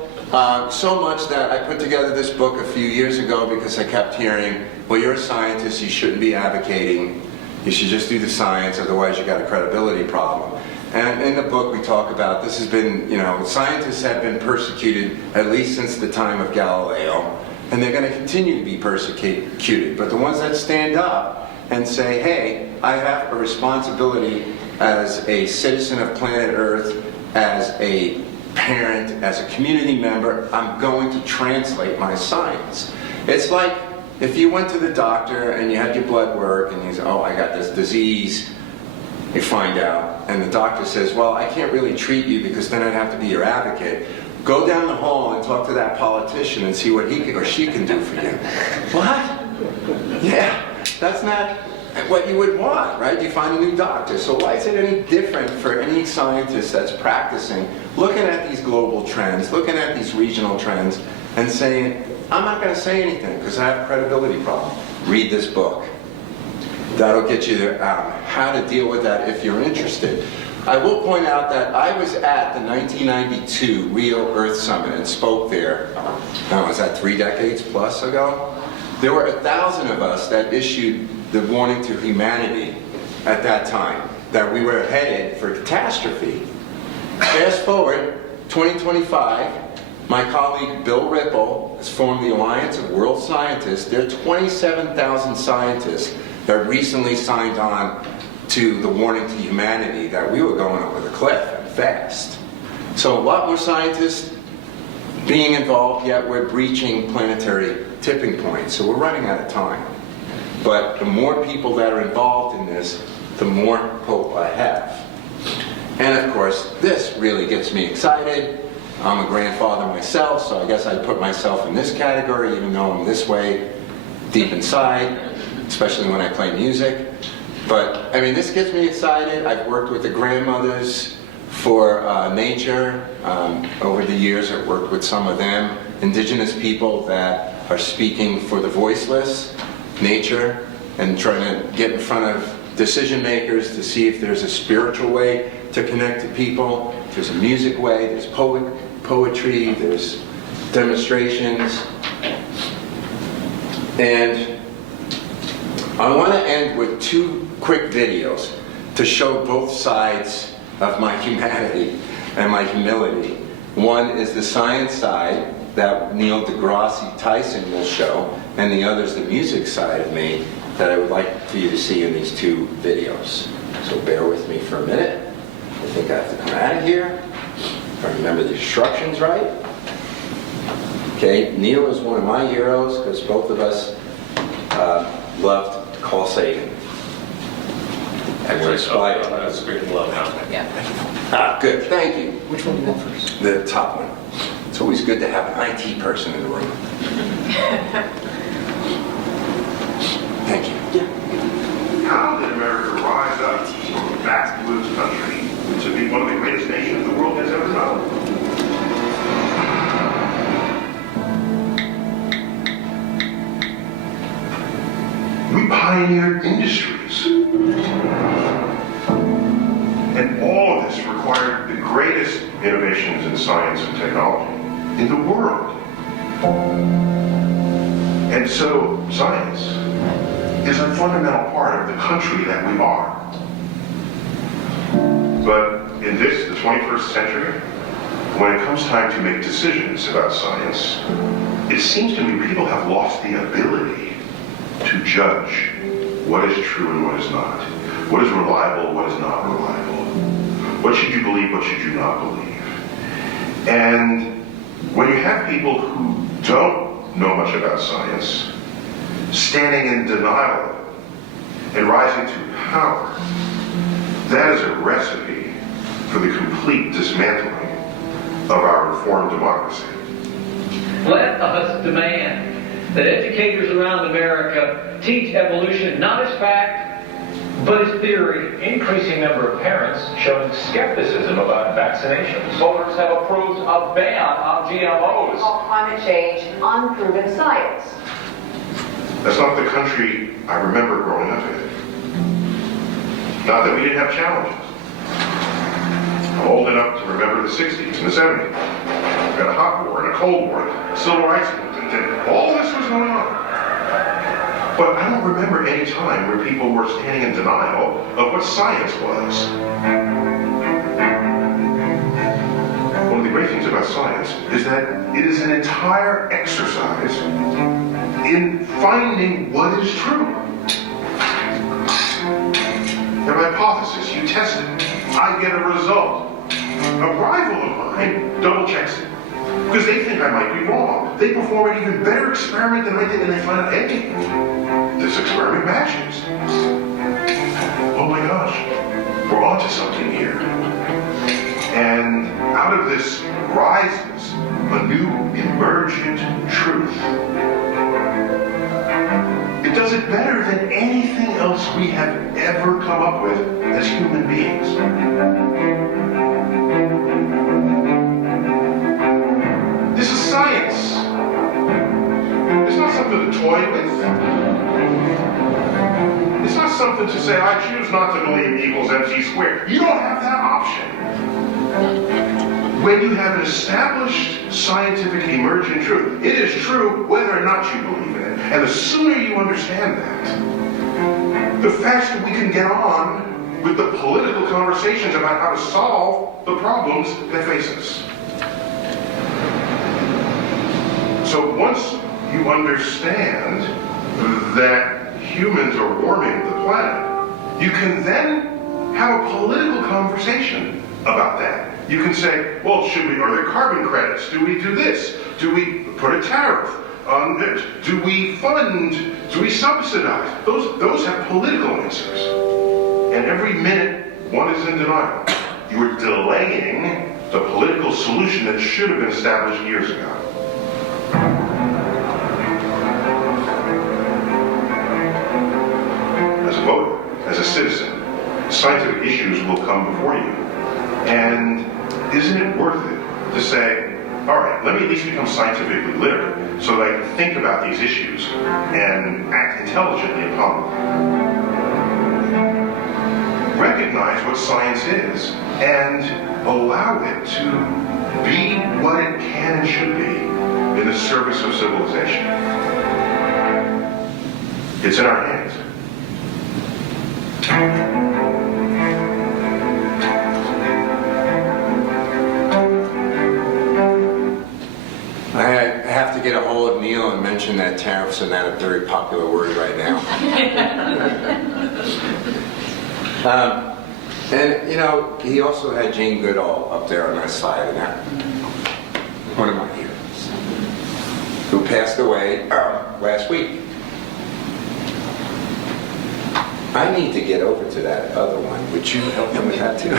So much that I put together this book a few years ago because I kept hearing, well, you're a scientist, you shouldn't be advocating, you should just do the science, otherwise you got a credibility problem. And in the book we talk about, this has been, scientists have been persecuted at least since the time of Galileo, and they're going to continue to be persecuted. But the ones that stand up and say, hey, I have a responsibility as a citizen of planet Earth, as a parent, as a community member, I'm going to translate my science. It's like if you went to the doctor and you had your blood work and you say, oh, I got this disease, you find out, and the doctor says, well, I can't really treat you because then I'd have to be your advocate. Go down the hall and talk to that politician and see what he or she can do for you. What? Yeah, that's not what you would want, right? You find a new doctor. So why is it any different for any scientist that's practicing, looking at these global trends, looking at these regional trends, and saying, I'm not going to say anything because I have a credibility problem. Read this book. That'll get you how to deal with that if you're interested. I will point out that I was at the 1992 Real Earth Summit and spoke there. Was that 3 decades plus ago? There were 1,000 of us that issued the warning to humanity at that time, that we were headed for catastrophe. Fast forward, 2025, my colleague Bill Ripple has formed the Alliance of World Scientists. There are 27,000 scientists that recently signed on to the warning to humanity that we were going over the cliff and fast. So a lot more scientists being involved, yet we're breaching planetary tipping points. So we're running out of time. But the more people that are involved in this, the more hope I have. And of course, this really gets me excited. I'm a grandfather myself, so I guess I'd put myself in this category, even though I'm this way deep inside, especially when I play music. But, I mean, this gets me excited. I've worked with the grandmothers for nature. Over the years, I've worked with some of them, indigenous people that are speaking for the voiceless, nature, and trying to get in front of decision makers to see if there's a spiritual way to connect to people. There's a music way, there's poetry, there's demonstrations. And I want to end with 2 quick videos to show both sides of my humanity and my humility. One is the science side that Neil deGrasse Tyson will show, and the other is the music side of me that I would like for you to see in these 2 videos. So bear with me for a minute. I think I have to come out of here. If I remember the instructions right. Okay, Neil is one of my heroes because both of us loved Carl Sagan. And we're inspired. Love now. Yeah. Ah, good, thank you. Which one do you want first? The top one. It's always good to have an IT person in the room. Thank you. Yeah. How did America rise up from a backwoods country to be one of the greatest nations the world has ever known? We pioneered industries. And all of this required the greatest innovations in science and technology in the world. And so science is a fundamental part of the country that we are. But in this, the 21st century, when it comes time to make decisions about science, it seems to me people have lost the ability to judge what is true and what is not. What is reliable, what is not reliable. What should you believe, what should you not believe? And when you have people who don't know much about science, standing in denial of it and rising to power, that is a recipe for the complete dismantling of our reformed democracy. Let us demand that educators around America teach evolution not as fact, but as theory. Increasing number of parents showing skepticism about vaccinations. Voters have approved a ban on GMOs. Called climate change unproven science. That's not the country I remember growing up in. Not that we didn't have challenges. I'm old enough to remember the 60s and the 70s. We had a hot war and a cold war, civil rights movement, and all this was going on. But I don't remember any time where people were standing in denial of what science was. One of the great things about science is that it is an entire exercise in finding what is true. You have a hypothesis, you test it, I get a result. A rival of mine double checks it, because they think I might be wrong. They perform an even better experiment than I did, and they find out, hey, this experiment matches. Oh my gosh, we're onto something here. And out of this rises a new emergent truth. It does it better than anything else we have ever come up with as human beings. This is science. It's not something to toy with. It's not something to say, I choose not to believe equals MC squared. You don't have that option. When you have an established scientific emergent truth, it is true whether or not you believe in it. And the sooner you understand that, the faster we can get on with the political conversations about how to solve the problems that face us. So once you understand that humans are warming the planet, you can then have a political conversation about that. You can say, well, are there carbon credits? Do we do this? Do we put a tariff on it? Do we fund? Do we subsidize? Those have political answers. And every minute one is in denial. You are delaying the political solution that should have been established years ago. As a voter, as a citizen, scientific issues will come before you. And isn't it worth it to say, all right, let me at least become scientifically literate so that I can think about these issues and act intelligently upon them. Recognize what science is and allow it to be what it can and should be in the service of civilization. It's in our hands. I have to get a hold of Neil and mention that tariffs are not a very popular word right now. And, you know, he also had Jane Goodall up there on that side of that. One of my heroes, who passed away last week. I need to get over to that other one. Would you help me with that too?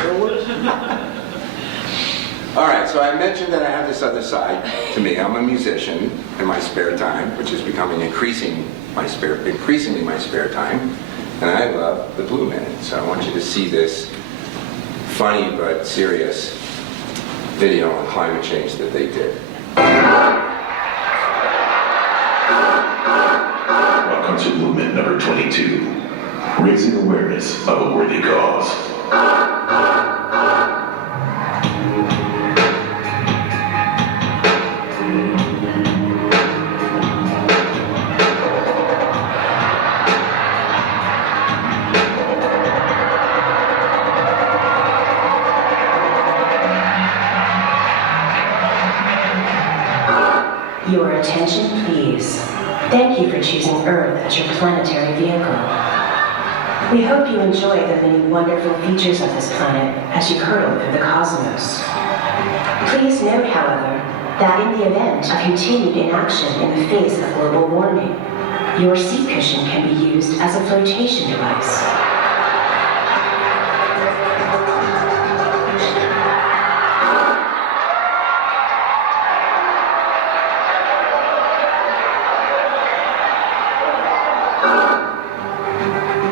All right, so I mentioned that I have this other side to me. I'm a musician in my spare time, which is becoming increasingly my spare time, and I love the Blue Minute. So I want you to see this funny but serious video on climate change that they did. Welcome to Movement number 22, raising awareness of a worthy cause. Your attention, please. Thank you for choosing Earth as your planetary vehicle. We hope you enjoy the many wonderful features of this planet as you hurtle through the cosmos. Please note, however, that in the event of continued inaction in the face of global warming, your seat cushion can be used as a flotation device.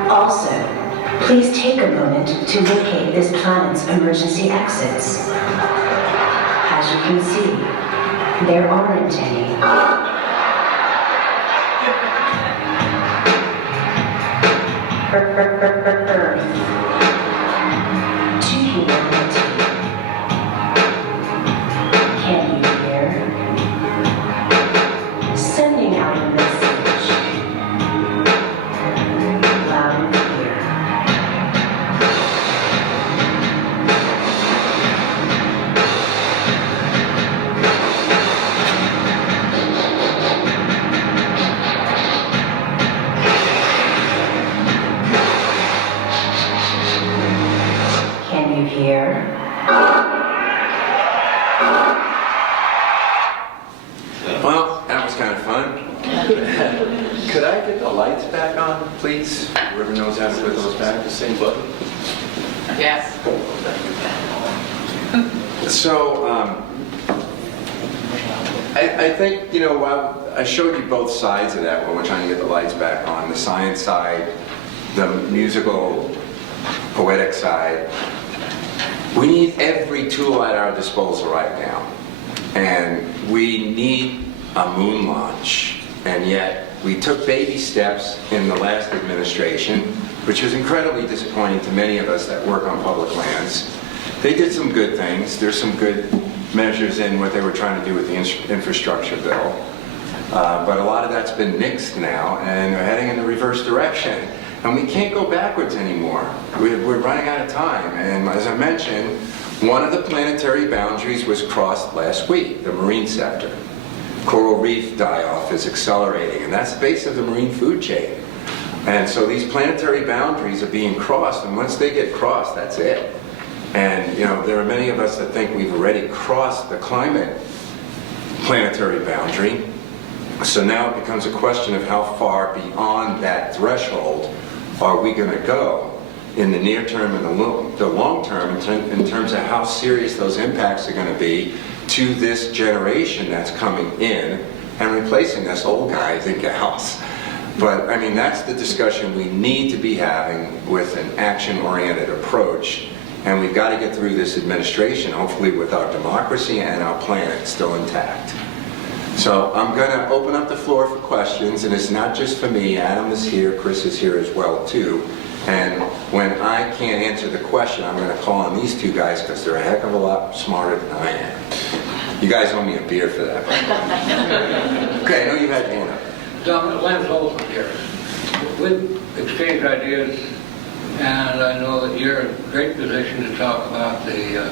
Also, please take a moment to locate this planet's emergency exits. As you can see, there aren't any. Earth to humanity. have you here. Well, that was kind of fun. Could I get the lights back on, please? Whoever knows how to put those back. The same button? Yes. So, I think, while I showed you both sides of that when we're trying to get the lights back on, the science side, the musical, poetic side, we need every tool at our disposal right now. And we need a moon launch. And yet, we took baby steps in the last administration, which was incredibly disappointing to many of us that work on public lands. They did some good things. There's some good measures in what they were trying to do with the infrastructure bill. But a lot of that's been nixed now, and they're heading in the reverse direction. And we can't go backwards anymore. We're running out of time. And as I mentioned, one of the planetary boundaries was crossed last week, the marine sector. Coral reef die-off is accelerating, and that's the base of the marine food chain. And so these planetary boundaries are being crossed, and once they get crossed, that's it. And there are many of us that think we've already crossed the climate planetary boundary. So now it becomes a question of how far beyond that threshold are we going to go in the near term and the long term in terms of how serious those impacts are going to be to this generation that's coming in and replacing us old guys and gals. But I mean, that's the discussion we need to be having with an action-oriented approach. And we've got to get through this administration, hopefully with our democracy and our planet still intact. So I'm going to open up the floor for questions, and it's not just for me. Adam is here, Chris is here as well too. And when I can't answer the question, I'm going to call on these two guys because they're a heck of a lot smarter than I am. You guys owe me a beer for that. Okay, I know you've had your hand up. Dominick, Lance Olson here. We've exchanged ideas, and I know that you're in a great position to talk about the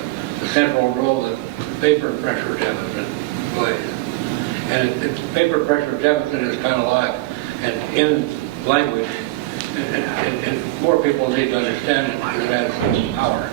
central role that vapor pressure deficit plays. And vapor pressure deficit is kind of like, and in language, and more people need to understand it because it has power.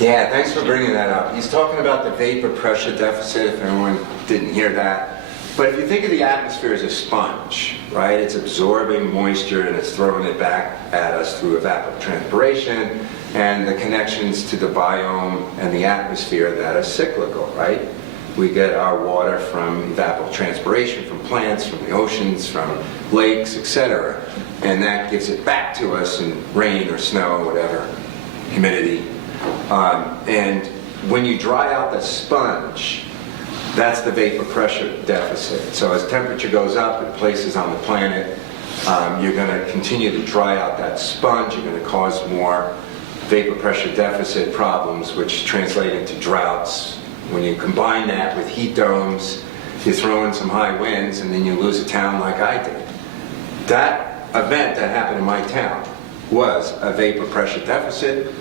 Yeah, thanks for bringing that up. He's talking about the vapor pressure deficit, if anyone didn't hear that. But if you think of the atmosphere as a sponge, right? It's absorbing moisture and it's throwing it back at us through evapotranspiration and the connections to the biome and the atmosphere that are cyclical, right? We get our water from evapotranspiration, from plants, from the oceans, from lakes, etc. And that gives it back to us in rain or snow, whatever, humidity. And when you dry out the sponge, that's the vapor pressure deficit. So as temperature goes up in places on the planet, you're going to continue to dry out that sponge. You're going to cause more vapor pressure deficit problems, which translate into droughts. When you combine that with heat domes, you throw in some high winds, and then you lose a town like I did. That event that happened in my town was a vapor pressure deficit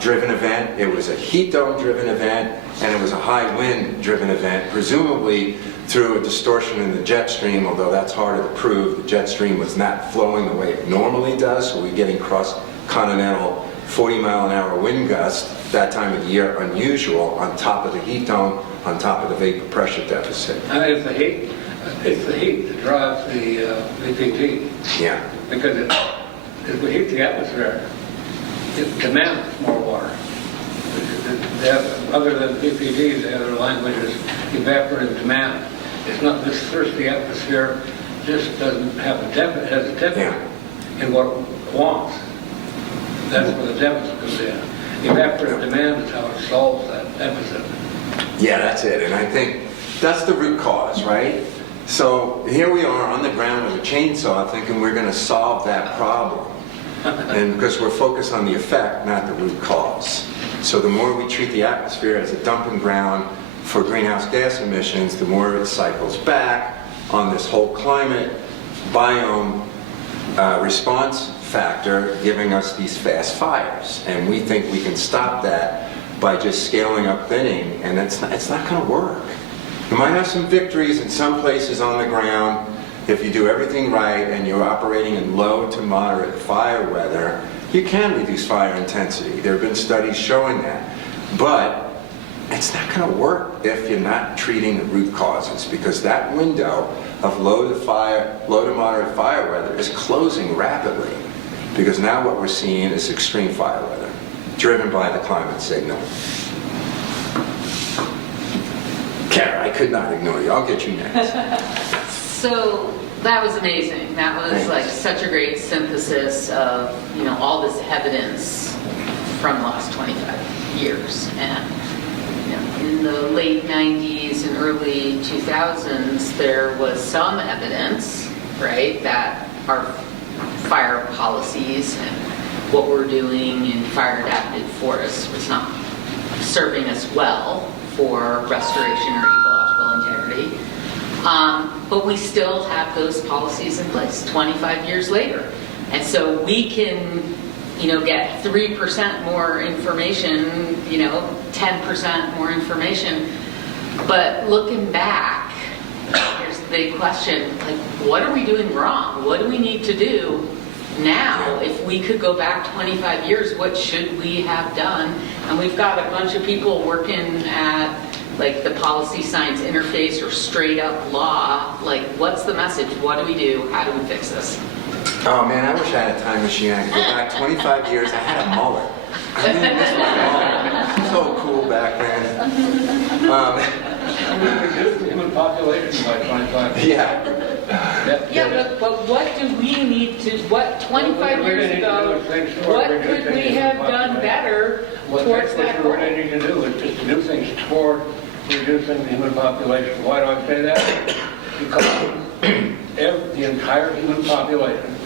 driven event. It was a heat dome driven event, and it was a high wind driven event, presumably through a distortion in the jet stream, although that's harder to prove. The jet stream was not flowing the way it normally does, so we're getting cross-continental 40-mile-an-hour wind gusts that time of year, unusual, on top of the heat dome, on top of the vapor pressure deficit. I mean, it's the heat that drives the VPT. Yeah. Because if we heat the atmosphere, it demands more water. They have, other than VPT, the other language is evaporative demand. It's not this thirsty atmosphere, just doesn't have a depth, it has a temperature in what it wants. That's where the deficit comes in. Evaporative demand is how it solves that deficit. Yeah, that's it. And I think that's the root cause, right? So here we are on the ground with a chainsaw thinking we're going to solve that problem. And because we're focused on the effect, not the root cause. So the more we treat the atmosphere as a dumping ground for greenhouse gas emissions, the more it cycles back on this whole climate biome response factor, giving us these fast fires. And we think we can stop that by just scaling up thinning, and it's not going to work. You might have some victories in some places on the ground if you do everything right and you're operating in low to moderate fire weather you can reduce fire intensity. There have been studies showing that. But it's not going to work if you're not treating the root causes, because that window of low to moderate fire weather is closing rapidly. Because now what we're seeing is extreme fire weather, driven by the climate signal. Kara, I could not ignore you. I'll get you next. So that was amazing. That was Thanks. like such a great synthesis of, you know, all this evidence from the last 25 years. And you know, in the late 90s and early 2000s, there was some evidence, right, that our fire policies and what we're doing in fire-adapted forests was not serving us well for restoration or ecological integrity. But we still have those policies in place 25 years later. And so we can, you know, get 3% more information, you know, 10% more information. But looking back, here's the big question, like, what are we doing wrong? What do we need to do now? If we could go back 25 years, what should we have done? And we've got a bunch of people working at like the policy science interface or straight up law. Like, what's the message? What do we do? How do we fix this? Oh man, I wish I had a time machine. I could go back 25 years. I had a mullet. I didn't miss my mullet. So cool back then. We reduced the human population by 25. Yeah. But what do we need to, what 25 years ago, what could we have done better towards that goal? What we need to do is just to do things toward reducing the human population. Why do I say that? Because the entire human population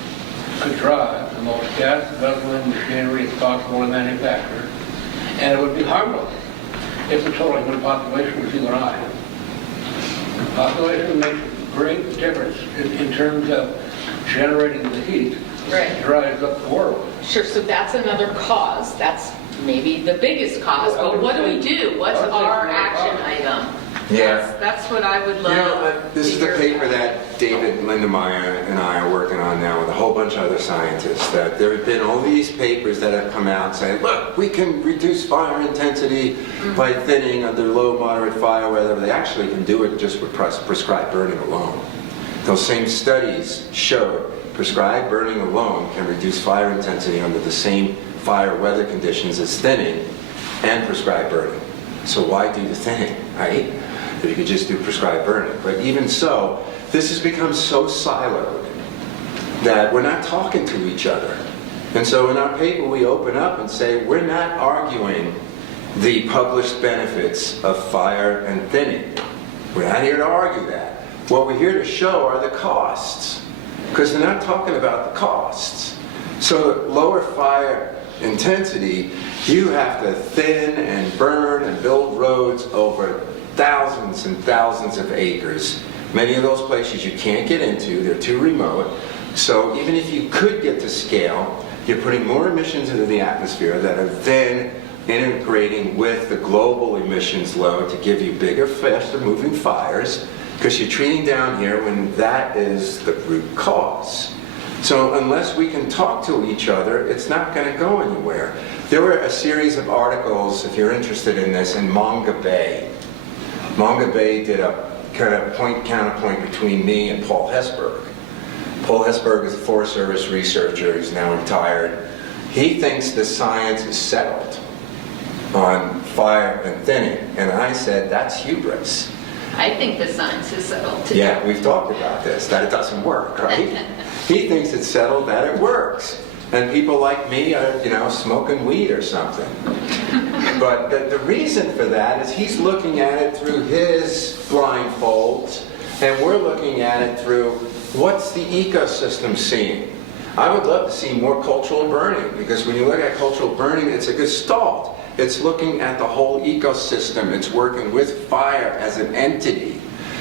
could drive the most gas-guzzling machinery as possible to manufacture, and it would be harmless if the total human population was you and I. Population makes a great difference in terms of generating the heat that drives up the world. Sure, so that's another cause. That's maybe the biggest cause, but what do we do? What's our action item? Yeah. That's what I would love. You know, this is the paper that David Lindemeyer and I are working on now with a whole bunch of other scientists. That there have been all these papers that have come out saying, look, we can reduce fire intensity by thinning under low, moderate fire weather. They actually can do it just with prescribed burning alone. Those same studies show prescribed burning alone can reduce fire intensity under the same fire weather conditions as thinning and prescribed burning. So why do the thinning, right? If you could just do prescribed burning. But even so, this has become so siloed that we're not talking to each other. And so in our paper we open up and say, we're not arguing the published benefits of fire and thinning. We're not here to argue that. What we're here to show are the costs, because they're not talking about the costs. So lower fire intensity, you have to thin and burn and build roads over thousands and thousands of acres. Many of those places you can't get into, they're too remote. So even if you could get to scale, you're putting more emissions into the atmosphere that are then integrating with the global emissions load to give you bigger, faster moving fires, because you're treating down here when that is the root cause. So unless we can talk to each other, it's not going to go anywhere. There were a series of articles, if you're interested in this, in Manga Bay. Manga Bay did a kind of point-counterpoint between me and Paul Hesburgh. Paul Hesburgh is a Forest Service researcher. He's now retired. He thinks the science is settled on fire and thinning. And I said, that's hubris. I think the science is settled too. Yeah, we've talked about this, that it doesn't work, right? He thinks it's settled that it works. And people like me are, smoking weed or something. But the reason for that is he's looking at it through his blindfolds, and we're looking at it through what's the ecosystem seeing. I would love to see more cultural burning, because when you look at cultural burning, it's a gestalt. It's looking at the whole ecosystem. It's working with fire as an entity.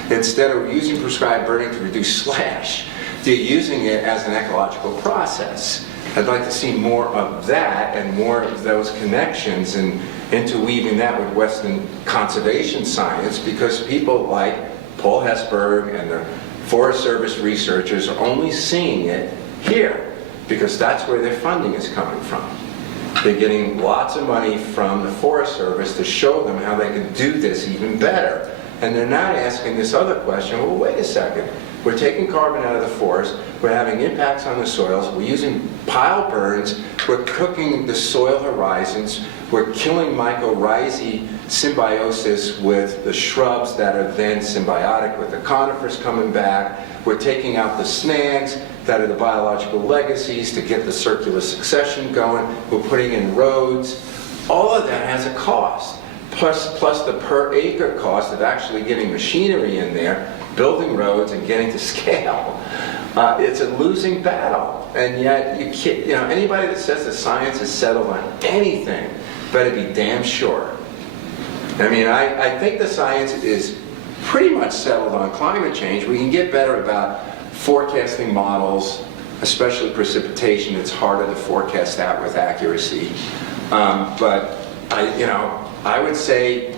Instead of using prescribed burning to reduce slash, they're using it as an ecological process. I'd like to see more of that and more of those connections and interweaving that with Western conservation science, because people like Paul Hesburgh and the Forest Service researchers are only seeing it here. because that's where their funding is coming from. They're getting lots of money from the Forest Service to show them how they can do this even better. And they're not asking this other question, well, wait a second. We're taking carbon out of the forest, we're having impacts on the soils, we're using pile burns, we're cooking the soil horizons, we're killing mycorrhizae symbiosis with the shrubs that are then symbiotic with the conifers coming back, we're taking out the snags that are the biological legacies to get the circular succession going, we're putting in roads. All of that has a cost, plus the per acre cost of actually getting machinery in there, building roads and getting to scale. It's a losing battle, and yet you can't, anybody that says that science is settled on anything better be damn sure. I mean, I think the science is pretty much settled on climate change. We can get better about forecasting models, especially precipitation. It's harder to forecast that with accuracy. But I would say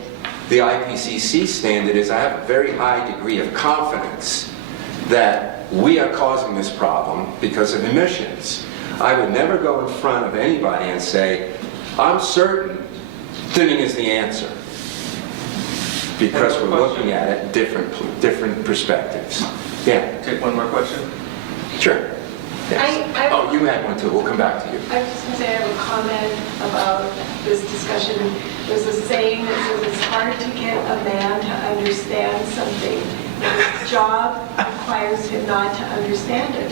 the IPCC standard is I have a very high degree of confidence that we are causing this problem because of emissions. I would never go in front of anybody and say, I'm certain thinning is the answer, because we're looking at it different perspectives. Yeah. Take one more question? Sure. Yes. Oh, you had one too. We'll come back to you. I was just going to say I have a comment about this discussion. There's a saying that says it's hard to get a man to understand something. His job requires him not to understand it.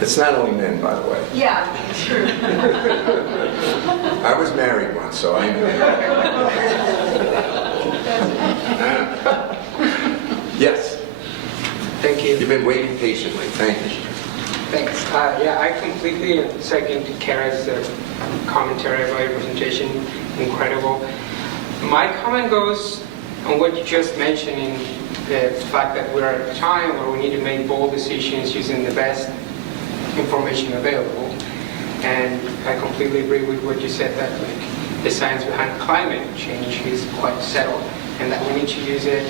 It's not only men, by the way. Yeah, true. I was married once, so I know. Yes. Thank you. You've been waiting patiently. Thank you. Thanks. Yeah, I completely second Kara's commentary about your presentation. Incredible. My comment goes on what you just mentioned, in the fact that we're at a time where we need to make bold decisions using the best information available. And I completely agree with what you said, that the science behind climate change is quite settled, and that we need to use it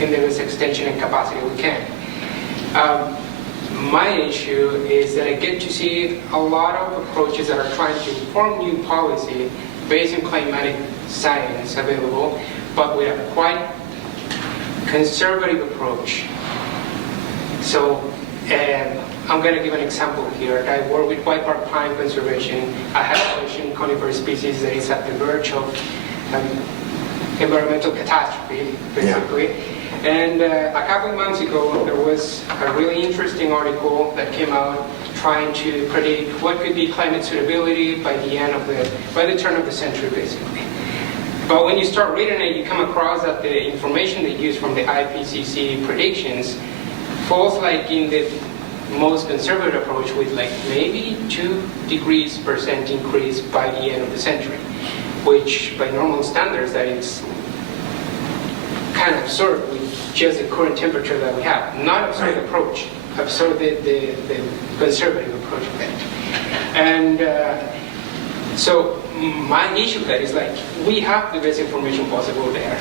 in the best extension and capacity we can. My issue is that I get to see a lot of approaches that are trying to form new policy based on climatic science available, but with a quite conservative approach. So I'm going to give an example here. I work with whitebark pine conservation. I have an Asian conifer species that is at the verge of environmental catastrophe, basically. Yeah. And a couple of months ago, there was a really interesting article that came out trying to predict what could be climate suitability by the turn of the century, basically. But when you start reading it, you come across that the information they use from the IPCC predictions falls like in the most conservative approach, with like maybe 2% increase by the end of the century, which by normal standards that is kind of absurd with just the current temperature that we have. Not absurd approach, absurd the conservative approach of it. And so my issue with that is like, we have the best information possible there,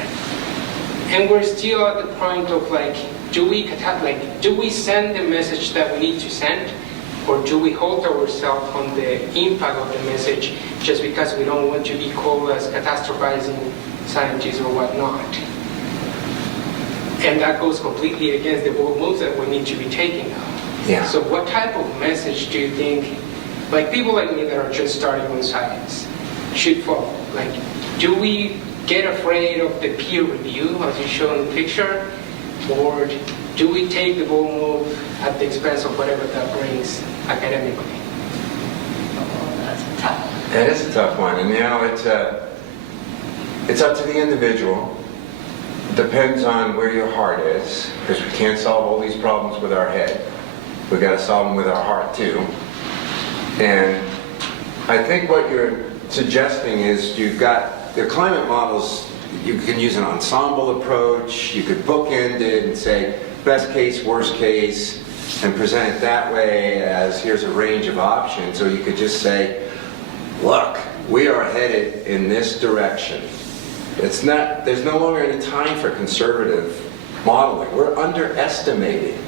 and we're still at the point of like, do we send the message that we need to send, or do we hold ourselves on the impact of the message just because we don't want to be called as catastrophizing scientists or whatnot? And that goes completely against the bold moves that we need to be taking now. Yeah. So what type of message do you think, like people like me that are just starting on science, should follow? Like, do we get afraid of the peer review, as you show in the picture? Or do we take the bold move at the expense of whatever that brings academically? That's a tough one. It is a tough one, and it's up to the individual. Depends on where your heart is, because we can't solve all these problems with our head. We've got to solve them with our heart too. And I think what you're suggesting is you've got the climate models. You can use an ensemble approach. You could bookend it and say best case, worst case, and present it that way as here's a range of options. Or you could just say, look, we are headed in this direction. There's no longer any time for conservative modeling. We're underestimating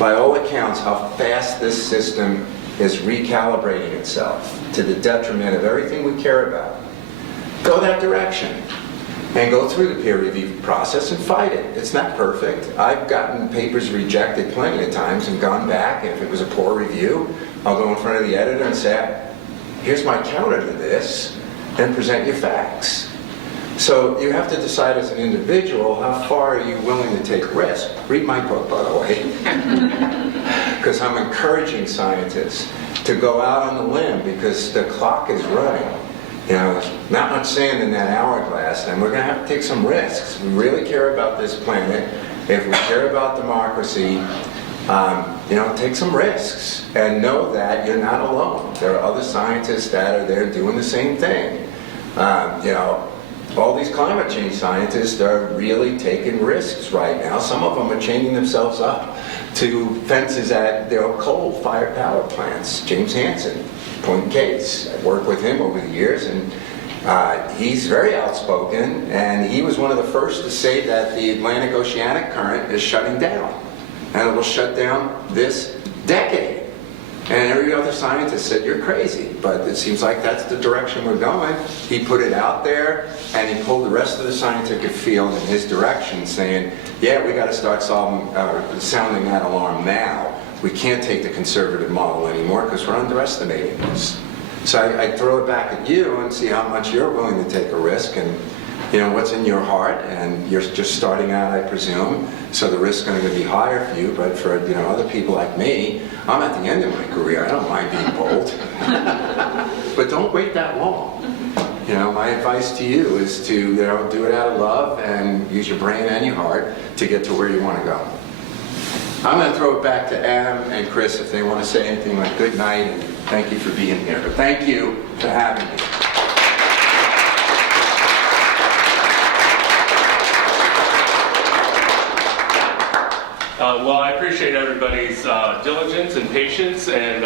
by all accounts, how fast this system is recalibrating itself to the detriment of everything we care about. Go that direction and go through the peer review process and fight it. It's not perfect. I've gotten papers rejected plenty of times and gone back. If it was a poor review, I'll go in front of the editor and say, here's my counter to this, and present you facts. So you have to decide as an individual, how far are you willing to take risk? Read my book, by the way. Because I'm encouraging scientists to go out on the limb because the clock is running. You know, not much sand in that hourglass, and we're going to have to take some risks. We really care about this planet. If we care about democracy, you know, take some risks and know that you're not alone. There are other scientists that are there doing the same thing. You know, all these climate change scientists are really taking risks right now. Some of them are chaining themselves up to fences at their coal-fired power plants. James Hansen, point in case. I've worked with him over the years, and he's very outspoken, and he was one of the first to say that the Atlantic Oceanic current is shutting down, and it will shut down this decade. And every other scientist said, you're crazy, but it seems like that's the direction we're going. He put it out there, and he pulled the rest of the scientific field in his direction, saying, yeah, we got to start sounding that alarm now. We can't take the conservative model anymore because we're underestimating this. So I throw it back at you and see how much you're willing to take a risk, and you know what's in your heart. And you're just starting out, I presume, so the risk's going to be higher for you. But for other people like me, I'm at the end of my career. I don't mind being bold, but don't wait that long. You know, my advice to you is to do it out of love and use your brain and your heart to get to where you want to go. I'm going to throw it back to Adam and Chris if they want to say anything like good night and thank you for being here. But thank you for having me. Well, I appreciate everybody's diligence and patience and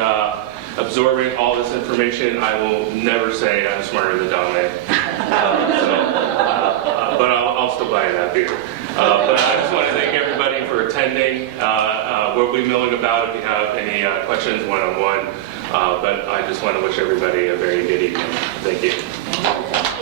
absorbing all this information. I will never say I'm smarter than Dominick, but I'll still buy you that beer. But I just want to thank everybody for attending. We'll be milling about if you have any questions one-on-one. But I just want to wish everybody a very good evening. Thank you.